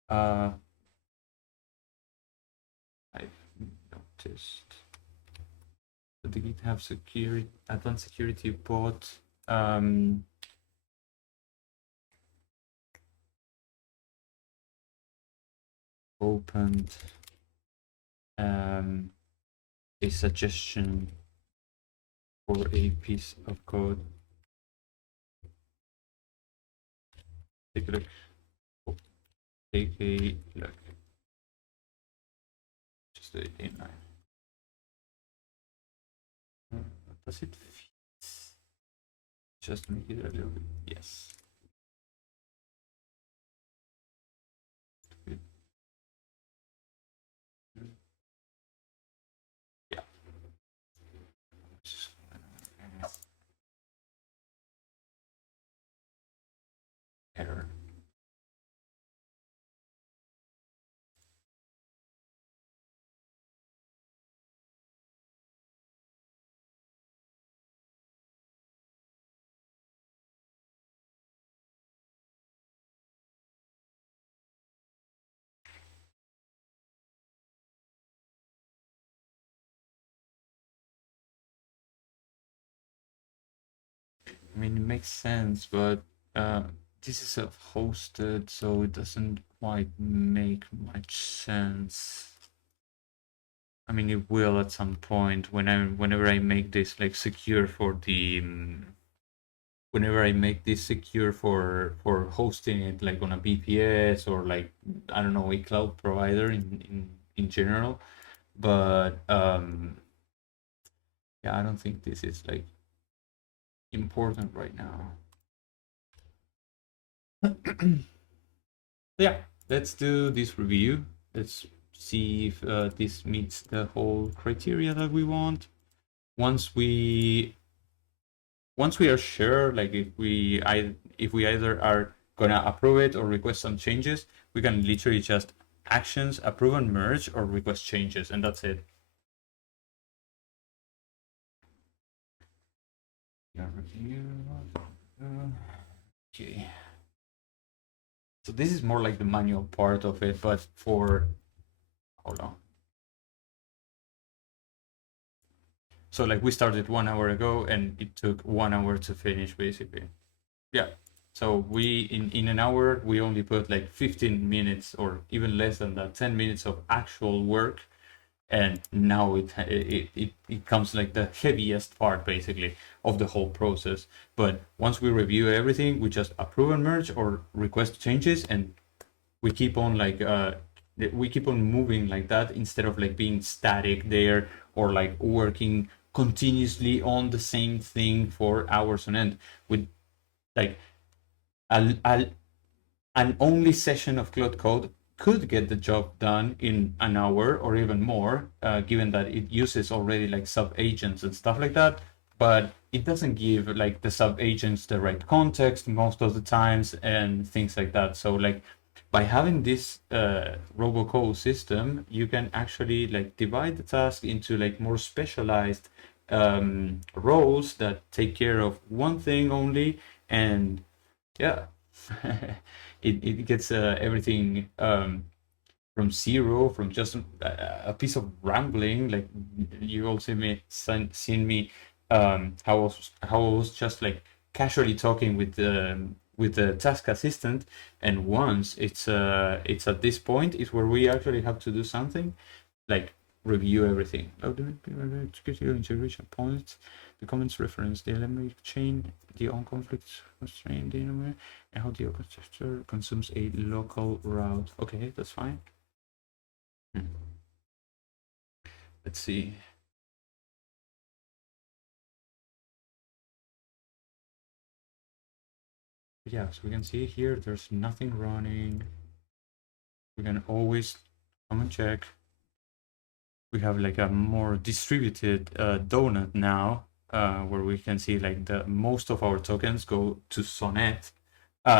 I've noticed that the GitHub security Advanced Security bot opened a suggestion for a piece of code. Take a look. Oh, take a look. Just a inline. Does it fit? Just make it a little bit. Yes. Yeah. Error. I mean, it makes sense, but this is self-hosted, so it doesn't quite make much sense. I mean, it will at some point whenever I make this like secure for the whenever I make this secure for hosting it like on a VPS or like I don't know, a cloud provider in general. But yeah, I don't think this is like important right now. Yeah, let's do this review. Let's see if this meets the whole criteria that we want. Once we are sure, like if we either are gonna approve it or request some changes, we can literally just actions, approve and merge, or request changes, and that's it. Yeah, review. Okay. So this is more like the manual part of it, but for hold on. So like we started 1 hour ago and it took 1 hour to finish basically. Yeah. So we in an hour we only put like 15 minutes or even less than that, 10 minutes of actual work, And now it comes like the heaviest part basically of the whole process. But once we review everything, we just approve and merge or request changes, and we keep on we keep on moving like that, instead of like being static there, or like working continuously on the same thing for hours on end. With like a, an only session of Cloud Code could get the job done in an hour or even more, given that it uses already like sub agents and stuff like that. But it doesn't give like the sub agents the right context most of the times and things like that. So like by having this RoboCo system, you can actually like divide the task into like more specialized roles that take care of one thing only. And yeah, it gets everything from zero, from just a piece of rambling. Like you also seen me how I was just like casually talking with the task assistant, and once it's at this point is where we actually have to do something like review everything. Oh, execute your integration points, the comments reference, the element chain, the on conflict constraint, and how the architecture consumes a local route. Okay, that's fine. Let's see. Yeah, so we can see here there's nothing running. We can always come and check. We have like a more distributed donut now, where we can see like the most of our tokens go to Sonnet.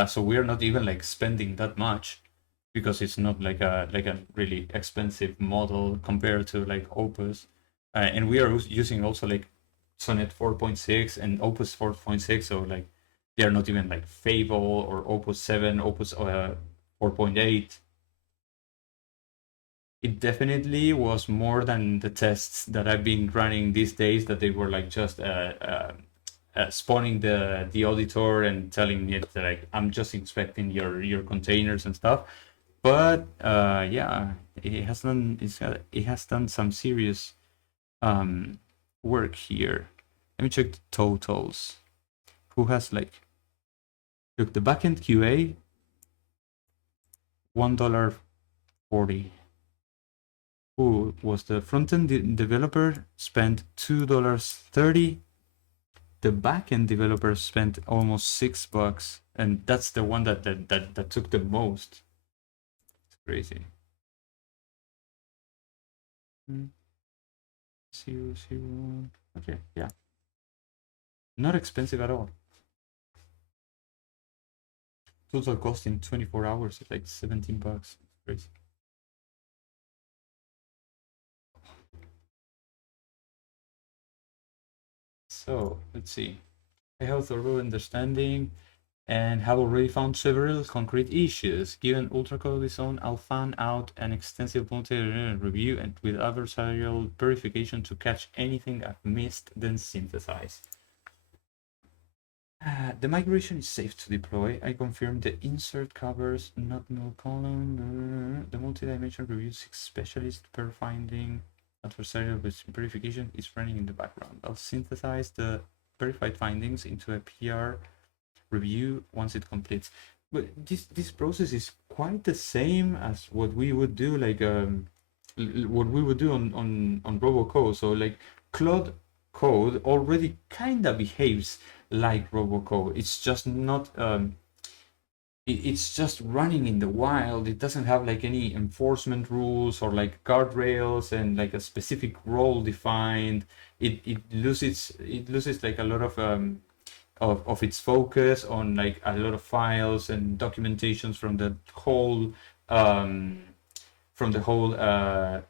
So we are not even like spending that much, because it's not like a really expensive model compared to like Opus. And we are using also like Sonnet 4.6 and Opus 4.6, so like they are not even like Fable or Opus 7, Opus 4.8. It definitely was more than the tests that I've been running these days, that they were like just spawning the auditor and telling it like I'm just inspecting your containers and stuff. But yeah, it has done some serious work here. Let me check the totals. Who has like, look, the backend QA $1.40. Who was the front-end developer? Spent $2.30. The backend developer spent almost $6, and that's the one that took the most. It's crazy. Okay, yeah, not expensive at all. Total cost in 24 hours is like $17. It's crazy. So let's see. I have thorough understanding and have already found several concrete issues. Given UltraCode is on, I'll fan out an extensive multi-review and with adversarial verification to catch anything I've missed, then synthesize. The migration is safe to deploy. I confirm the insert covers not null column. The multi-dimensional review 6 specialist per finding adversarial verification is running in the background. I'll synthesize the verified findings into a PR review once it completes. But this process is quite the same as what we would do, like what we would do on RoboCo. So like Cloud Code already kind of behaves like RoboCo. It's just not it's just running in the wild. It doesn't have like any enforcement rules or like guardrails and like a specific role defined. It loses like a lot of its focus on like a lot of files and documentations um, from the whole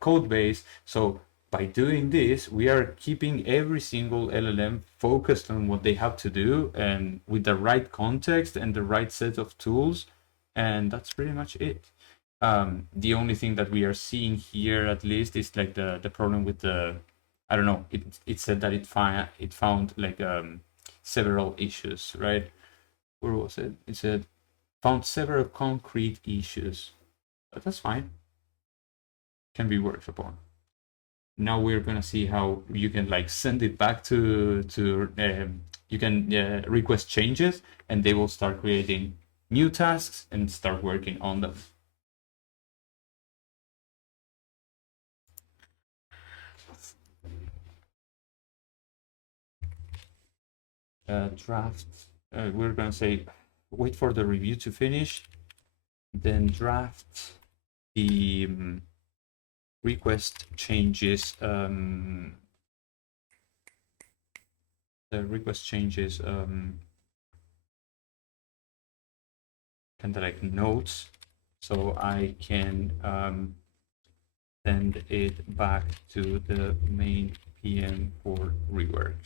code base. So by doing this, we are keeping every single LLM focused on what they have to do and with the right context and the right set of tools. And that's pretty much it. The only thing that we are seeing here, at least, is like the problem with the, I don't know. It said that it found like several issues, right? Where was it? It said found several concrete issues, but that's fine. Can be worked upon. now we're gonna see how you can like send it back to you can request changes, and they will start creating new tasks and start working on them. Draft. We're gonna say wait for the review to finish, then draft the request changes. The request changes kind of like notes, so I can send it back to the main PM for rework.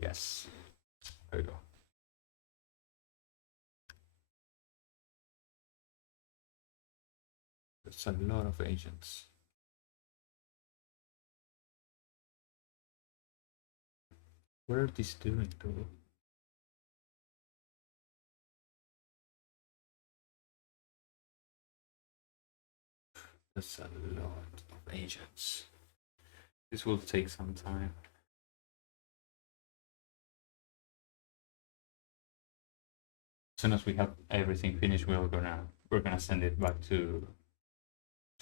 Yes, there we go. That's a lot of agents. What are these doing though? That's a lot of agents. This will take some time. As soon as we have everything finished, we're gonna send it back to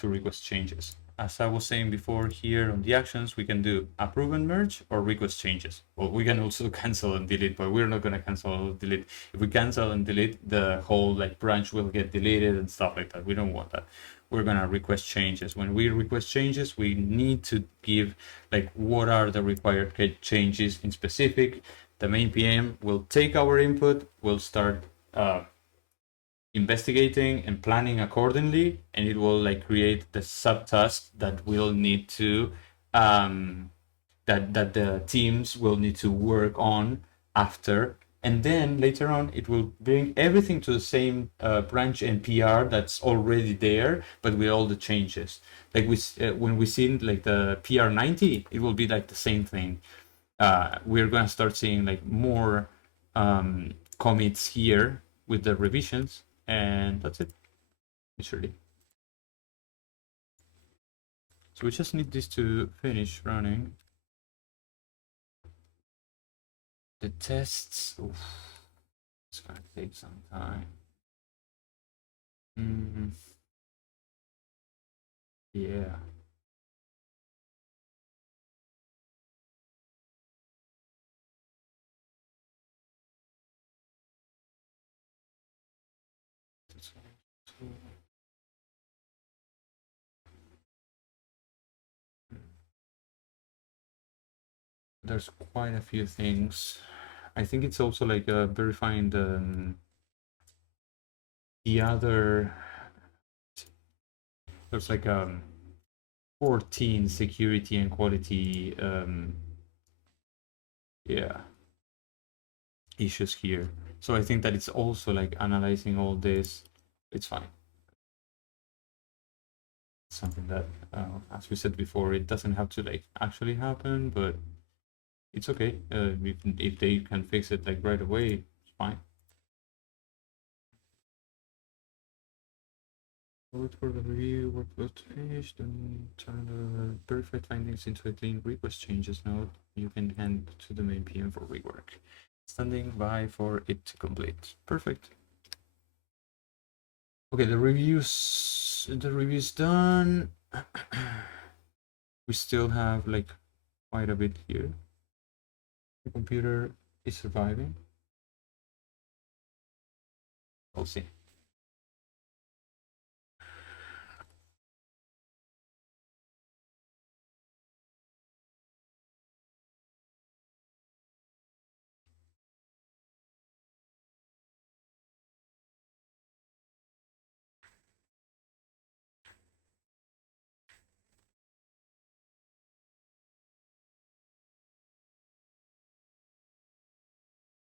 request changes. As I was saying before, here on the actions, we can do approve and merge or request changes. Well, we can also cancel and delete, but we're not gonna cancel or delete. If we cancel and delete, the whole like branch will get deleted and stuff like that. We don't want that. We're gonna request changes. When we request changes, we need to give like what are the required changes in specific. The main PM will take our input, will start investigating and planning accordingly, and it will like create the subtask that will need to that the teams will need to work on after, and then later on it will bring everything to the same branch and PR that's already there, but with all the changes. Like when we see like the PR 90, it will be like the same thing. We're gonna start seeing like more commits here with the revisions, and that's it, literally. So we just need this to finish running. The tests, oof, it's gonna take some time. Yeah. There's quite a few things. I think it's also like verifying the other. There's like 14 security and quality yeah issues here. So I think that it's also like analyzing all this. It's fine. Something that, as we said before, it doesn't have to like actually happen, but it's okay. If they can fix it like right away, it's fine. Wait for the review, workflow to finish, then turn the verified findings into a clean request changes node. You can hand to the main PM for rework. Standing by for it to complete. Perfect. Okay, the review's done. We still have like quite a bit here. The computer is surviving. We'll see.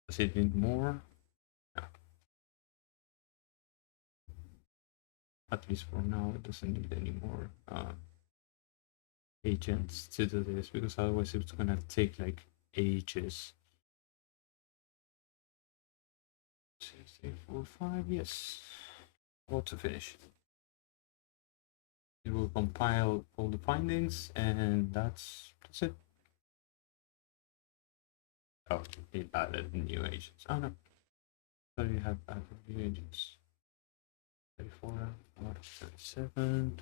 Does it need more? No. At least for now, it doesn't need any more agents to do this, because otherwise it's gonna take like ages. 6, 8, 4, 5, yes. About to finish. It will compile all the findings, and that's it. Oh, it added new agents. Oh no, so you have added new agents. 34 out of 37.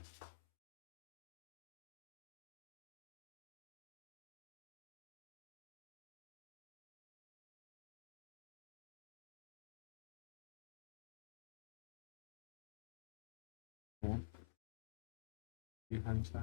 One, few hands back.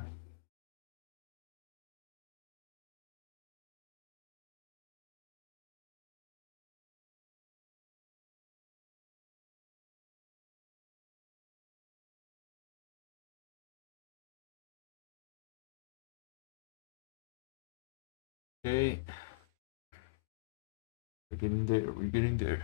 Okay, we're getting there. We're getting there.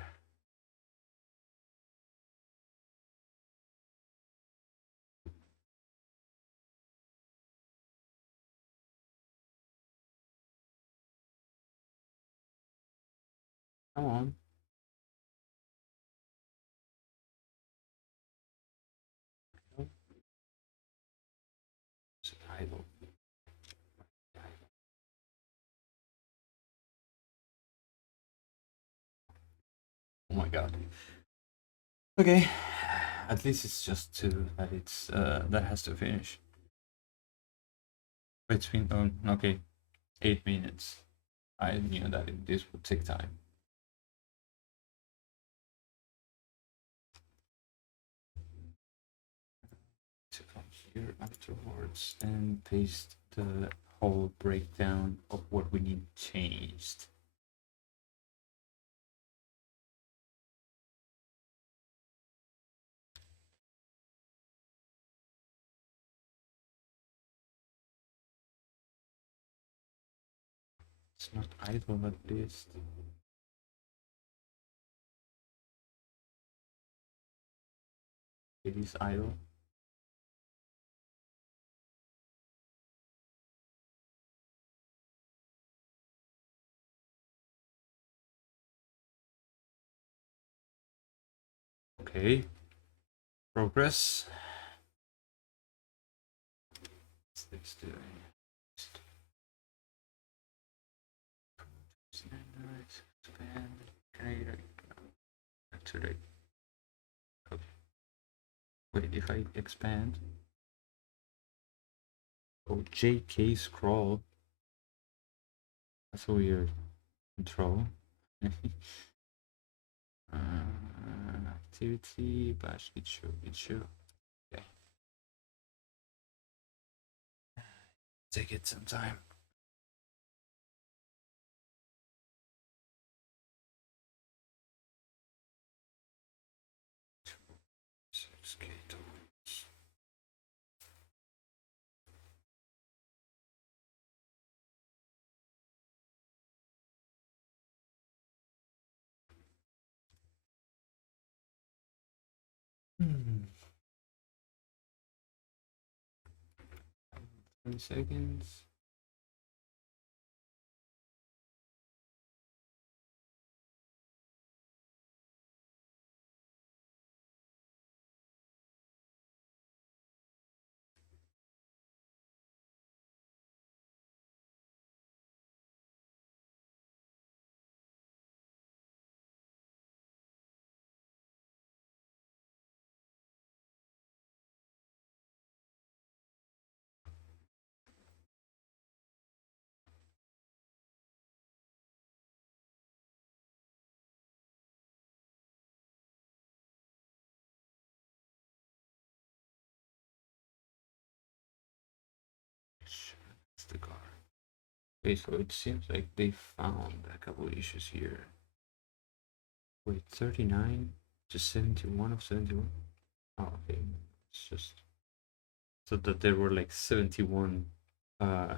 Come on. It's idle. Oh my god. Okay, at least it's just two that it's that has to finish. It's been okay, 8 minutes. I knew that this would take time. To come here afterwards and paste the whole breakdown of what we need changed. It's not idle at least. It is idle. Okay. Progress. What's this doing? Expand. Creator. Today. Okay. Wait, if I expand. Oh, JK scroll. That's a weird control. Activity, bash, git show. Okay. Take it some time. Hmm. 20 seconds. That's the car. Okay, so it seems like they found a couple issues here. Wait, 39 to 71 of 71? Oh, okay. It's just so that there were like 71 uh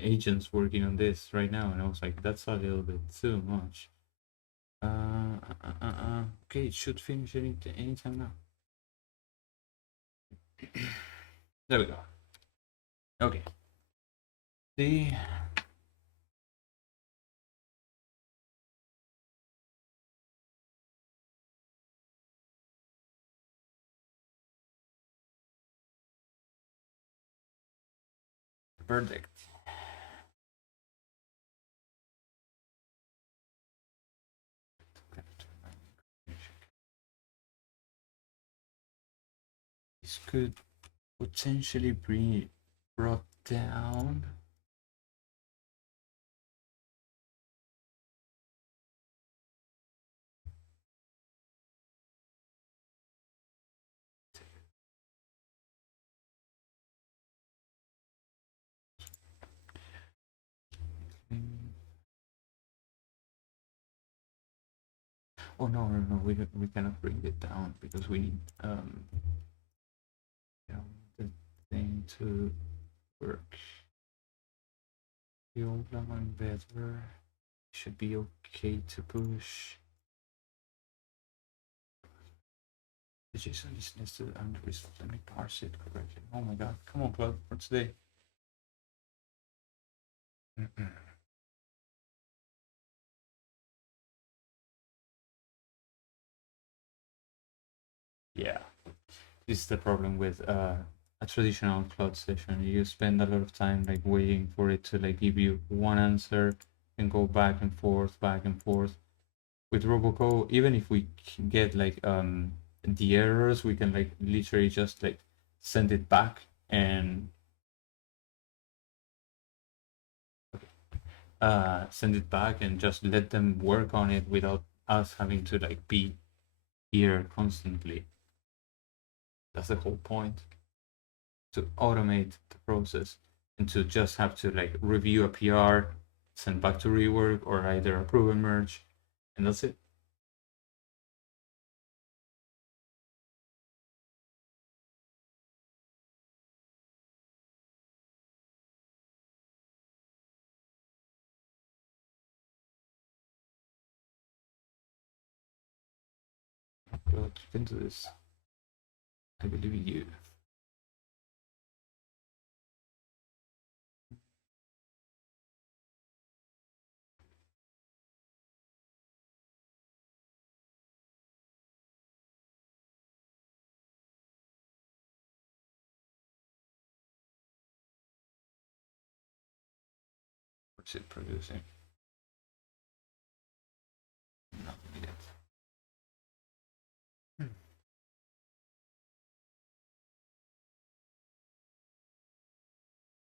agents working on this right now, and I was like, that's a little bit too much. Okay, it should finish anytime now. There we go. Okay. See. verdict. This could potentially be brought down. Oh no, no, no, we cannot bring it down because we need the thing to work. The old one better. Should be okay to push. The JSON is nested and result. Let me parse it correctly. Oh my god, come on, Cloud, for today. Yeah, this is the problem with a traditional cloud session. You spend a lot of time like waiting for it to like give you one answer and go back and forth, back and forth. With RoboCo, even if we get like the errors, we can like literally just like send it back and just let them work on it without us having to like be here constantly. That's the whole point, to automate the process and to just have to like review a PR, send back to rework, or either approve and merge, and that's it. Look into this. I believe in you. What's it producing? Nothing yet.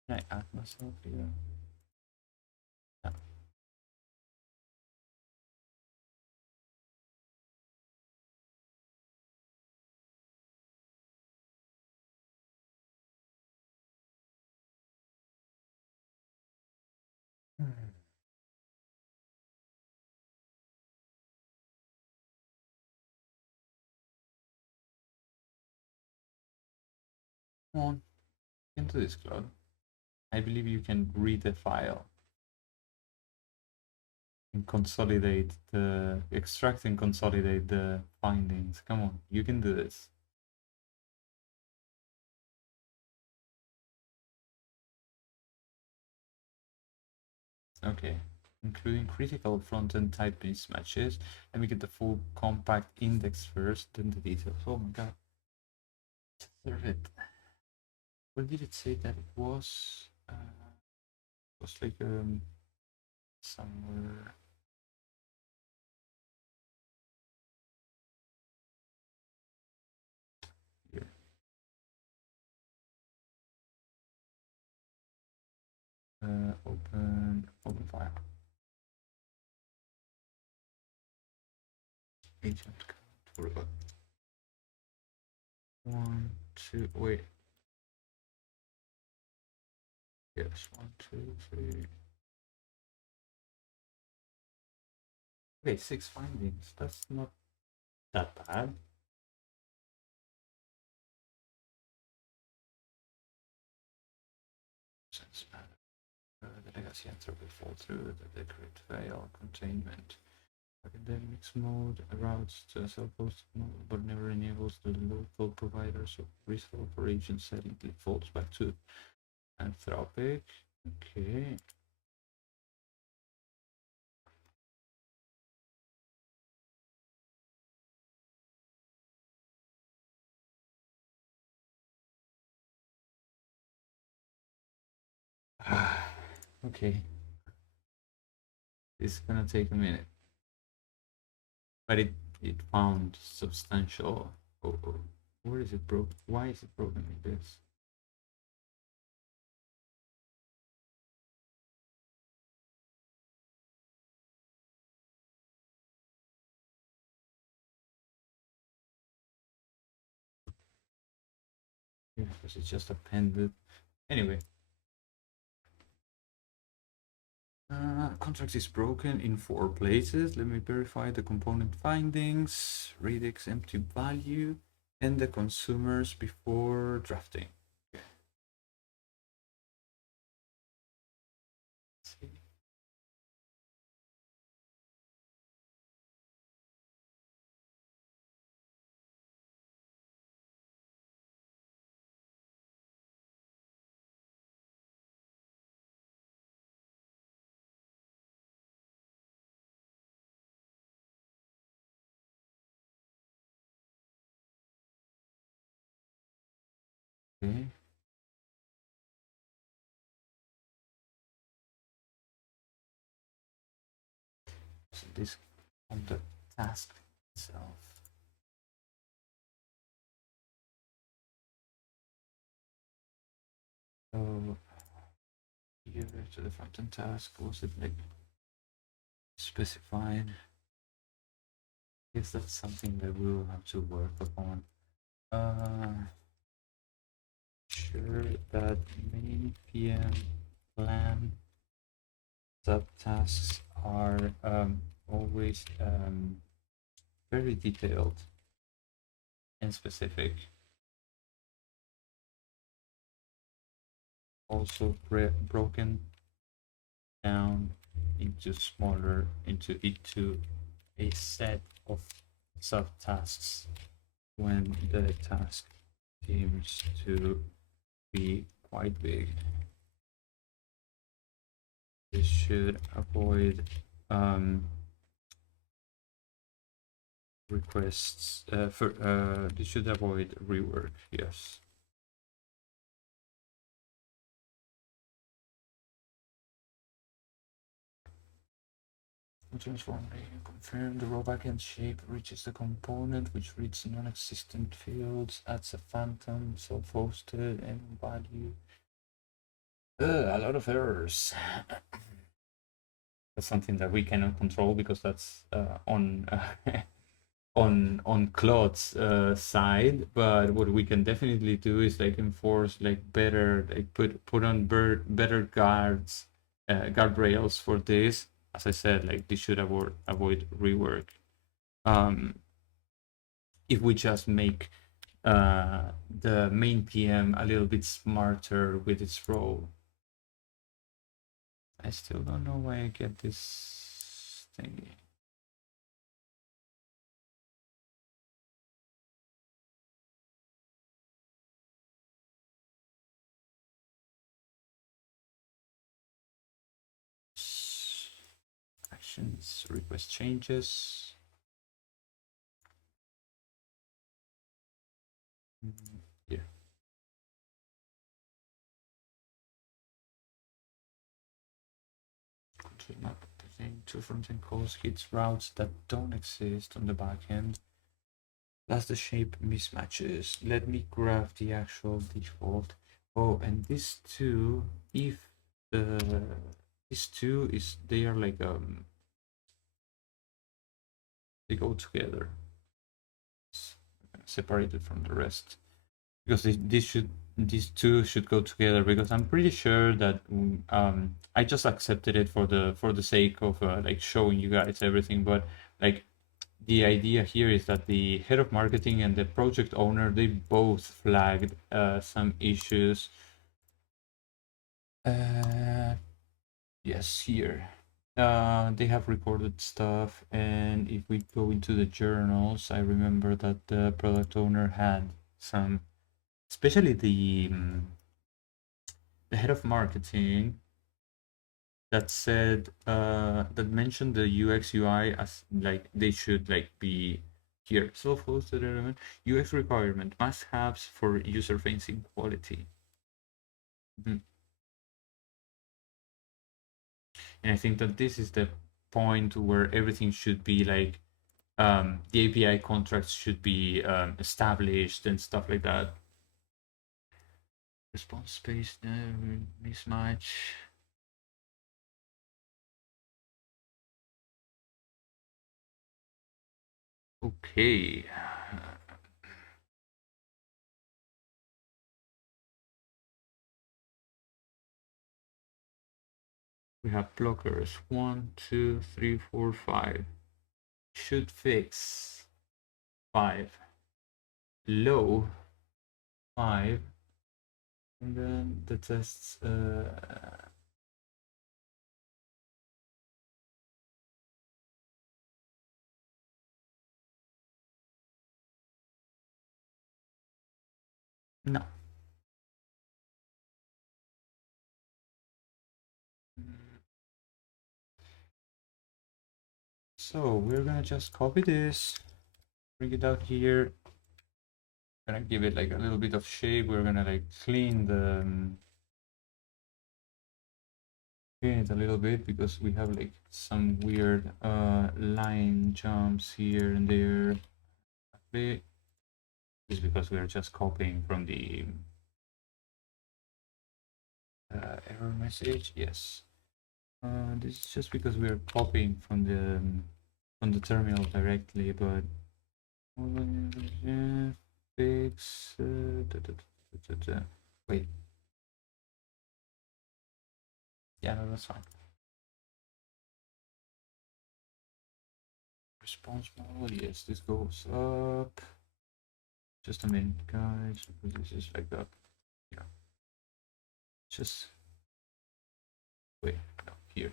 Can I add myself here? Yeah. Come on, into this, Cloud. I believe you can read the file and consolidate the extract and consolidate the findings. Come on, you can do this. Okay, including critical front-end type mismatches. Let me get the full compact index first, then the details. Oh my god. Serve it. Where did it say that it was? It was like somewhere. Here. Open file. Agent count. Forgot. 1, 2. Wait. Yes. 1, 2, 3. Okay, 6 findings. That's not that bad. Since the legacy entropy fall through, the decrypt fail, containment. Academics mode routes to a self-hosted mode, but never enables the local provider, so resolve for agent setting defaults back to Anthropic. Okay. Okay, it's gonna take a minute, but it found substantial. Oh, where is it broken? Why is it broken like this? Yeah, because it's just appended. Anyway, contract is broken in 4 places. Let me verify the component findings, Redix empty value, and the consumers before drafting. Okay. Let's see. Okay. So this on the task itself. So here to the front-end task, was it like specified? I guess that's something that we will have to work upon. Sure that main PM plan subtasks are always very detailed and specific. Also broken down into a set of subtasks when the task seems to be quite big. This should avoid requests this should avoid rework. Yes. Transform confirm the raw backend shape reaches the component which reads non-existent fields, adds a phantom, self-hosted, and value. A lot of errors. That's something that we cannot control because that's on on Claude's side. But what we can definitely do is like enforce like better, like put on better guardrails for this. As I said, like this should avoid rework. If we just make the main PM a little bit smarter with its role. I still don't know why I get this thingy. Actions, request changes. Yeah. Control map pertaining to front-end calls hits routes that don't exist on the backend. That's the shape mismatches. Let me grab the actual default. Oh, and these two, if the these two is they are like they go together, separated from the rest, because these two should go together, because I'm pretty sure that I just accepted it for the sake of like showing you guys everything, but like the idea here is that the head of marketing and the project owner, they both flagged some issues. Yes, here. They have recorded stuff, and if we go into the journals, I remember that the product owner had some, especially the head of marketing, that said that mentioned the UX UI as like they should like be here. Self-hosted element, UX requirement, must-haves for user-facing quality. And I think that this is the point where everything should be like the API contracts should be established and stuff like that. Response space mismatch. Okay. We have blockers 1, 2, 3, 4, 5. Should fix 5. Low 5. And then the tests. No. So we're gonna just copy this, bring it out here. Gonna give it like a little bit of shape. We're gonna like clean it a little bit because we have like some weird line jumps here and there. This is because we are just copying from the error message. Yes. This is just because we are copying from the terminal directly, but fix. Wait. Yeah, no, that's fine. Response model. Yes, this goes up. Just a minute, guys, because this is like that. Yeah. Just wait. No, here.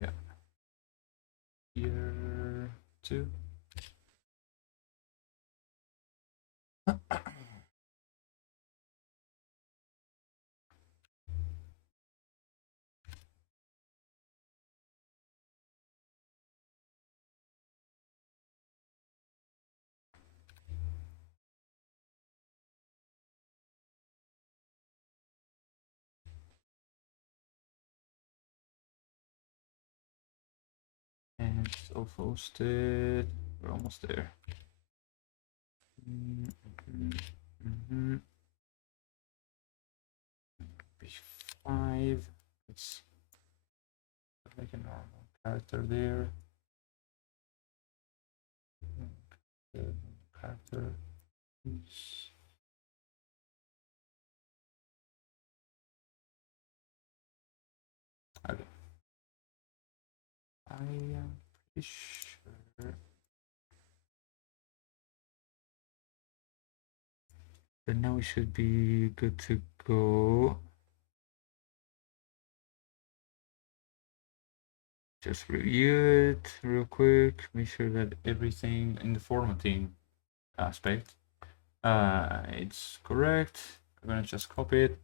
Yeah. Here too. And self-hosted. We're almost there. Page 5. Let's put like a normal character there. Character. Okay. I am pretty sure that now we should be good to go. Just review it real quick, make sure that everything in the formatting aspect it's correct. I'm gonna just copy it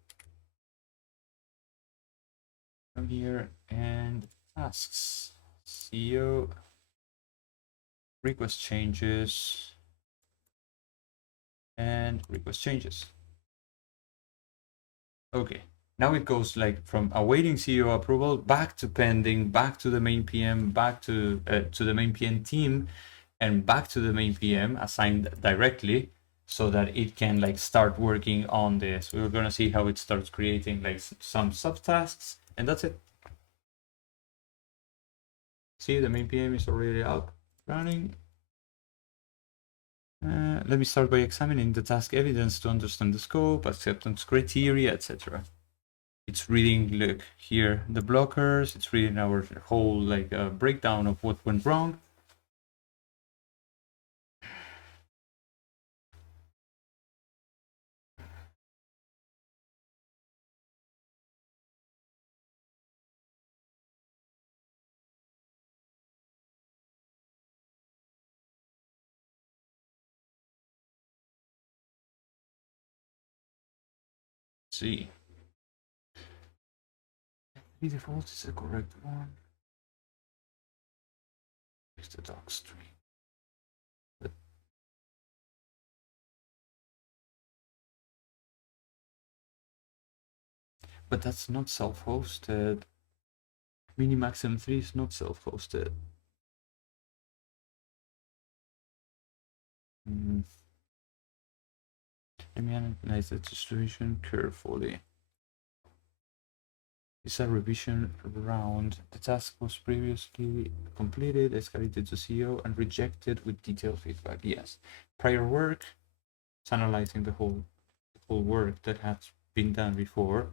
from here and tasks. CEO request changes and request changes. Okay, now it goes like from awaiting CEO approval back to pending, back to the main PM, back to the main PM team, and back to the main PM assigned directly, so that it can like start working on this. We're gonna see how it starts creating like some subtasks, and that's it. See, the main PM is already up, running. Let me start by examining the task evidence to understand the scope, acceptance criteria, etc. It's reading, look here, the blockers, it's reading our whole like breakdown of what went wrong. Let's see. The default is the correct one. Is the doc string. But that's not self-hosted. Minimax M3 is not self-hosted. Let me analyze the situation carefully. It's a revision round. The task was previously completed, escalated to CEO, and rejected with detailed feedback. Yes. Prior work, it's analyzing the whole work that has been done before.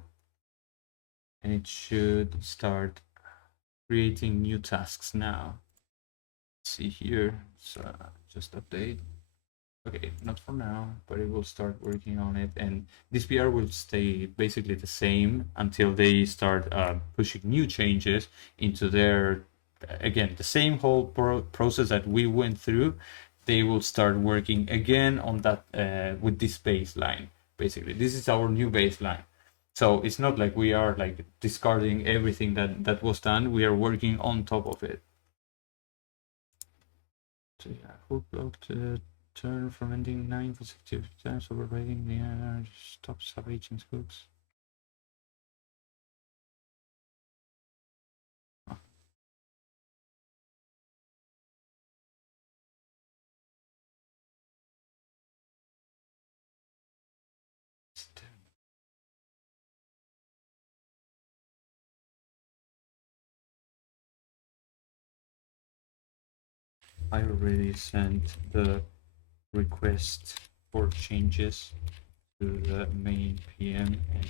And it should start creating new tasks now. Let's see here. So just update. Okay, not for now, but it will start working on it, and this PR will stay basically the same until they start pushing new changes into their, again, the same whole process that we went through. They will start working again on that with this baseline. Basically, this is our new baseline. So it's not like we are like discarding everything that was done. We are working on top of it. So yeah, hook blocked turn from ending 9 consecutive times overriding the stop sub-agent hooks. Oh. I already sent the request for changes to the main PM, and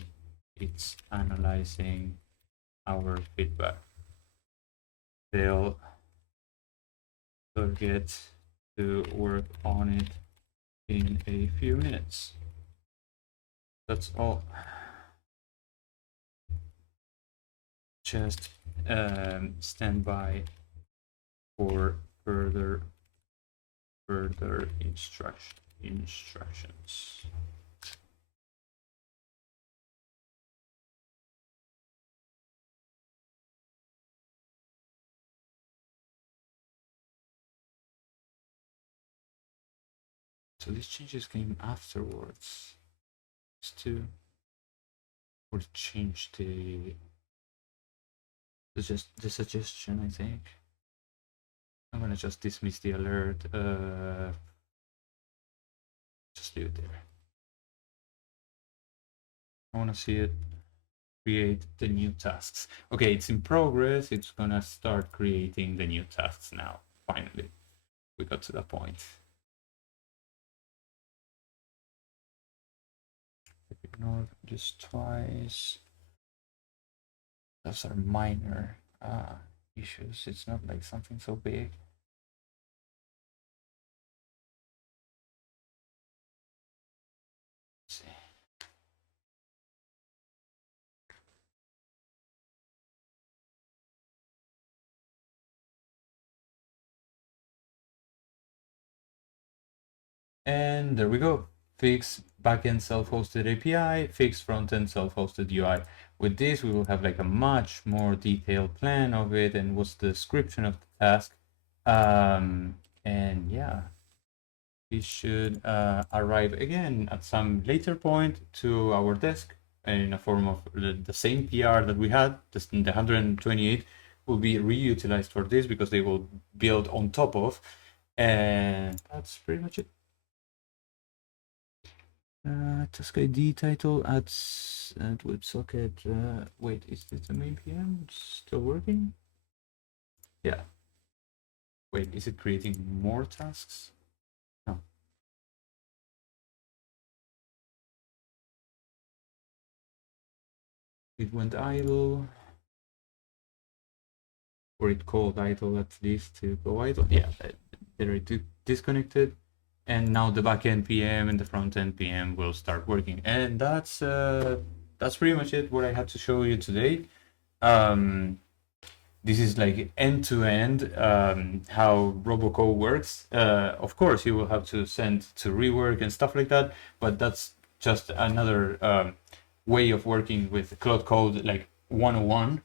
it's analyzing our feedback. They'll get to work on it in a few minutes. That's all. Just stand by for further instructions. So these changes came afterwards. To or change the suggestion, I think. I'm gonna just dismiss the alert. Just leave it there. I wanna see it create the new tasks. Okay, it's in progress. It's gonna start creating the new tasks now. Finally, we got to that point. Ignore this twice. Those are minor issues. It's not like something so big. Let's see. And there we go. Fix backend self-hosted API, fix frontend self-hosted UI. With this, we will have like a much more detailed plan of it and what's the description of the task. And yeah, it should arrive again at some later point to our desk in a form of the same PR that we had. The 128 will be reutilized for this because they will build on top of. And that's pretty much it. Task ID title at WebSocket. Wait, is this the main PM? It's still working? Yeah. Wait, is it creating more tasks? No. It went idle. Or it called idle at least to go idle. Yeah, they disconnected. And now the backend PM and the front-end PM will start working. And that's pretty much it, what I had to show you today. This is like end-to-end how RoboCo works. Of course, you will have to send to rework and stuff like that, but that's just another way of working with Cloud Code, like 101.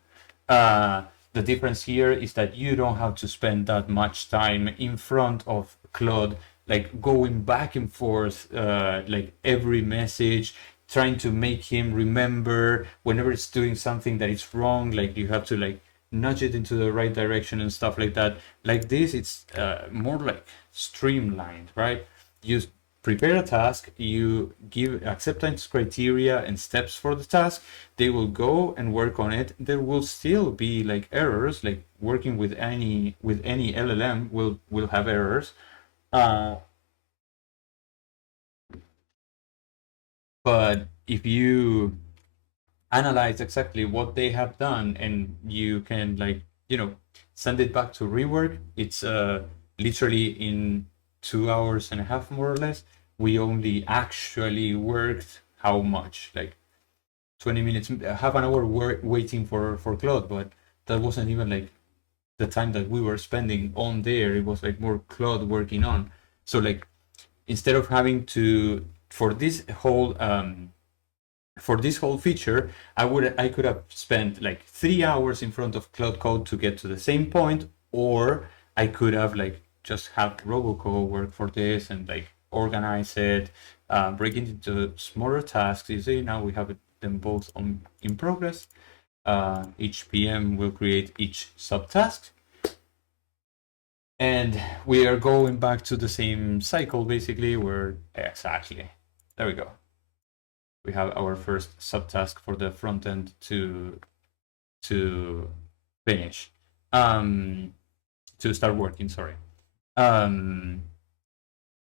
The difference here is that you don't have to spend that much time in front of Claude, like going back and forth, like every message, trying to make him remember whenever it's doing something that is wrong. Like you have to like nudge it into the right direction and stuff like that. Like this, it's more like streamlined, right? You prepare a task, you give acceptance criteria and steps for the task. They will go and work on it. There will still be like errors, like working with any LLM will have errors. But if you analyze exactly what they have done and you can, like, send it back to rework, it's literally in 2 hours and a half, more or less. We only actually worked how much, like 20 minutes, half an hour waiting for Claude, but that wasn't even like the time that we were spending on there. It was like more Claude working on. So like, instead of having to, for this whole feature, I could have spent like 3 hours in front of Cloud Code to get to the same point, or I could have like just had RoboCo work for this and like organize it, break it into smaller tasks. You see, now we have them both in progress. Each PM will create each subtask, and we are going back to the same cycle basically, where exactly, there we go. We have our first subtask for the front end to finish, to start working, sorry. And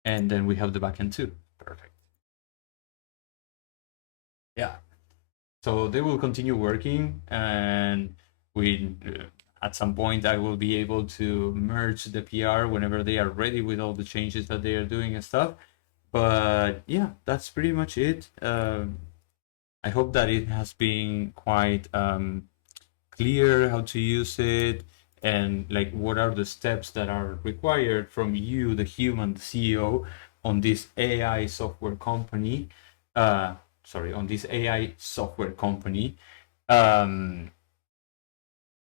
then we have the backend too. Perfect. Yeah. So they will continue working, and we at some point I will be able to merge the PR whenever they are ready with all the changes that they are doing and stuff. But yeah, that's pretty much it. I hope that it has been quite clear how to use it, and like what are the steps that are required from you, the human, the CEO, on this AI software company. On this AI software company.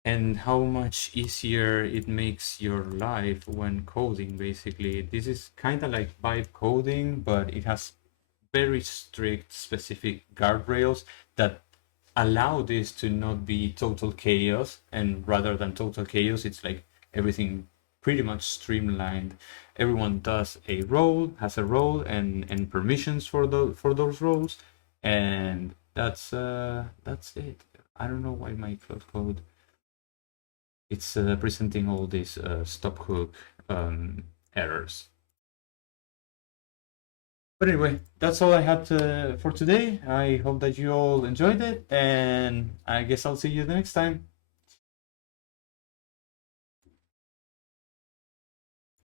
And how much easier it makes your life when coding, basically. This is kind of like vibe coding, but it has very strict, specific guardrails that allow this to not be total chaos. And rather than total chaos, it's like everything pretty much streamlined. Everyone does a role, has a role, and permissions for those roles, and that's it. I don't know why my Cloud Code, it's presenting all these stop hook errors. But anyway, that's all I had for today. I hope that you all enjoyed it, and I guess I'll see you the next time.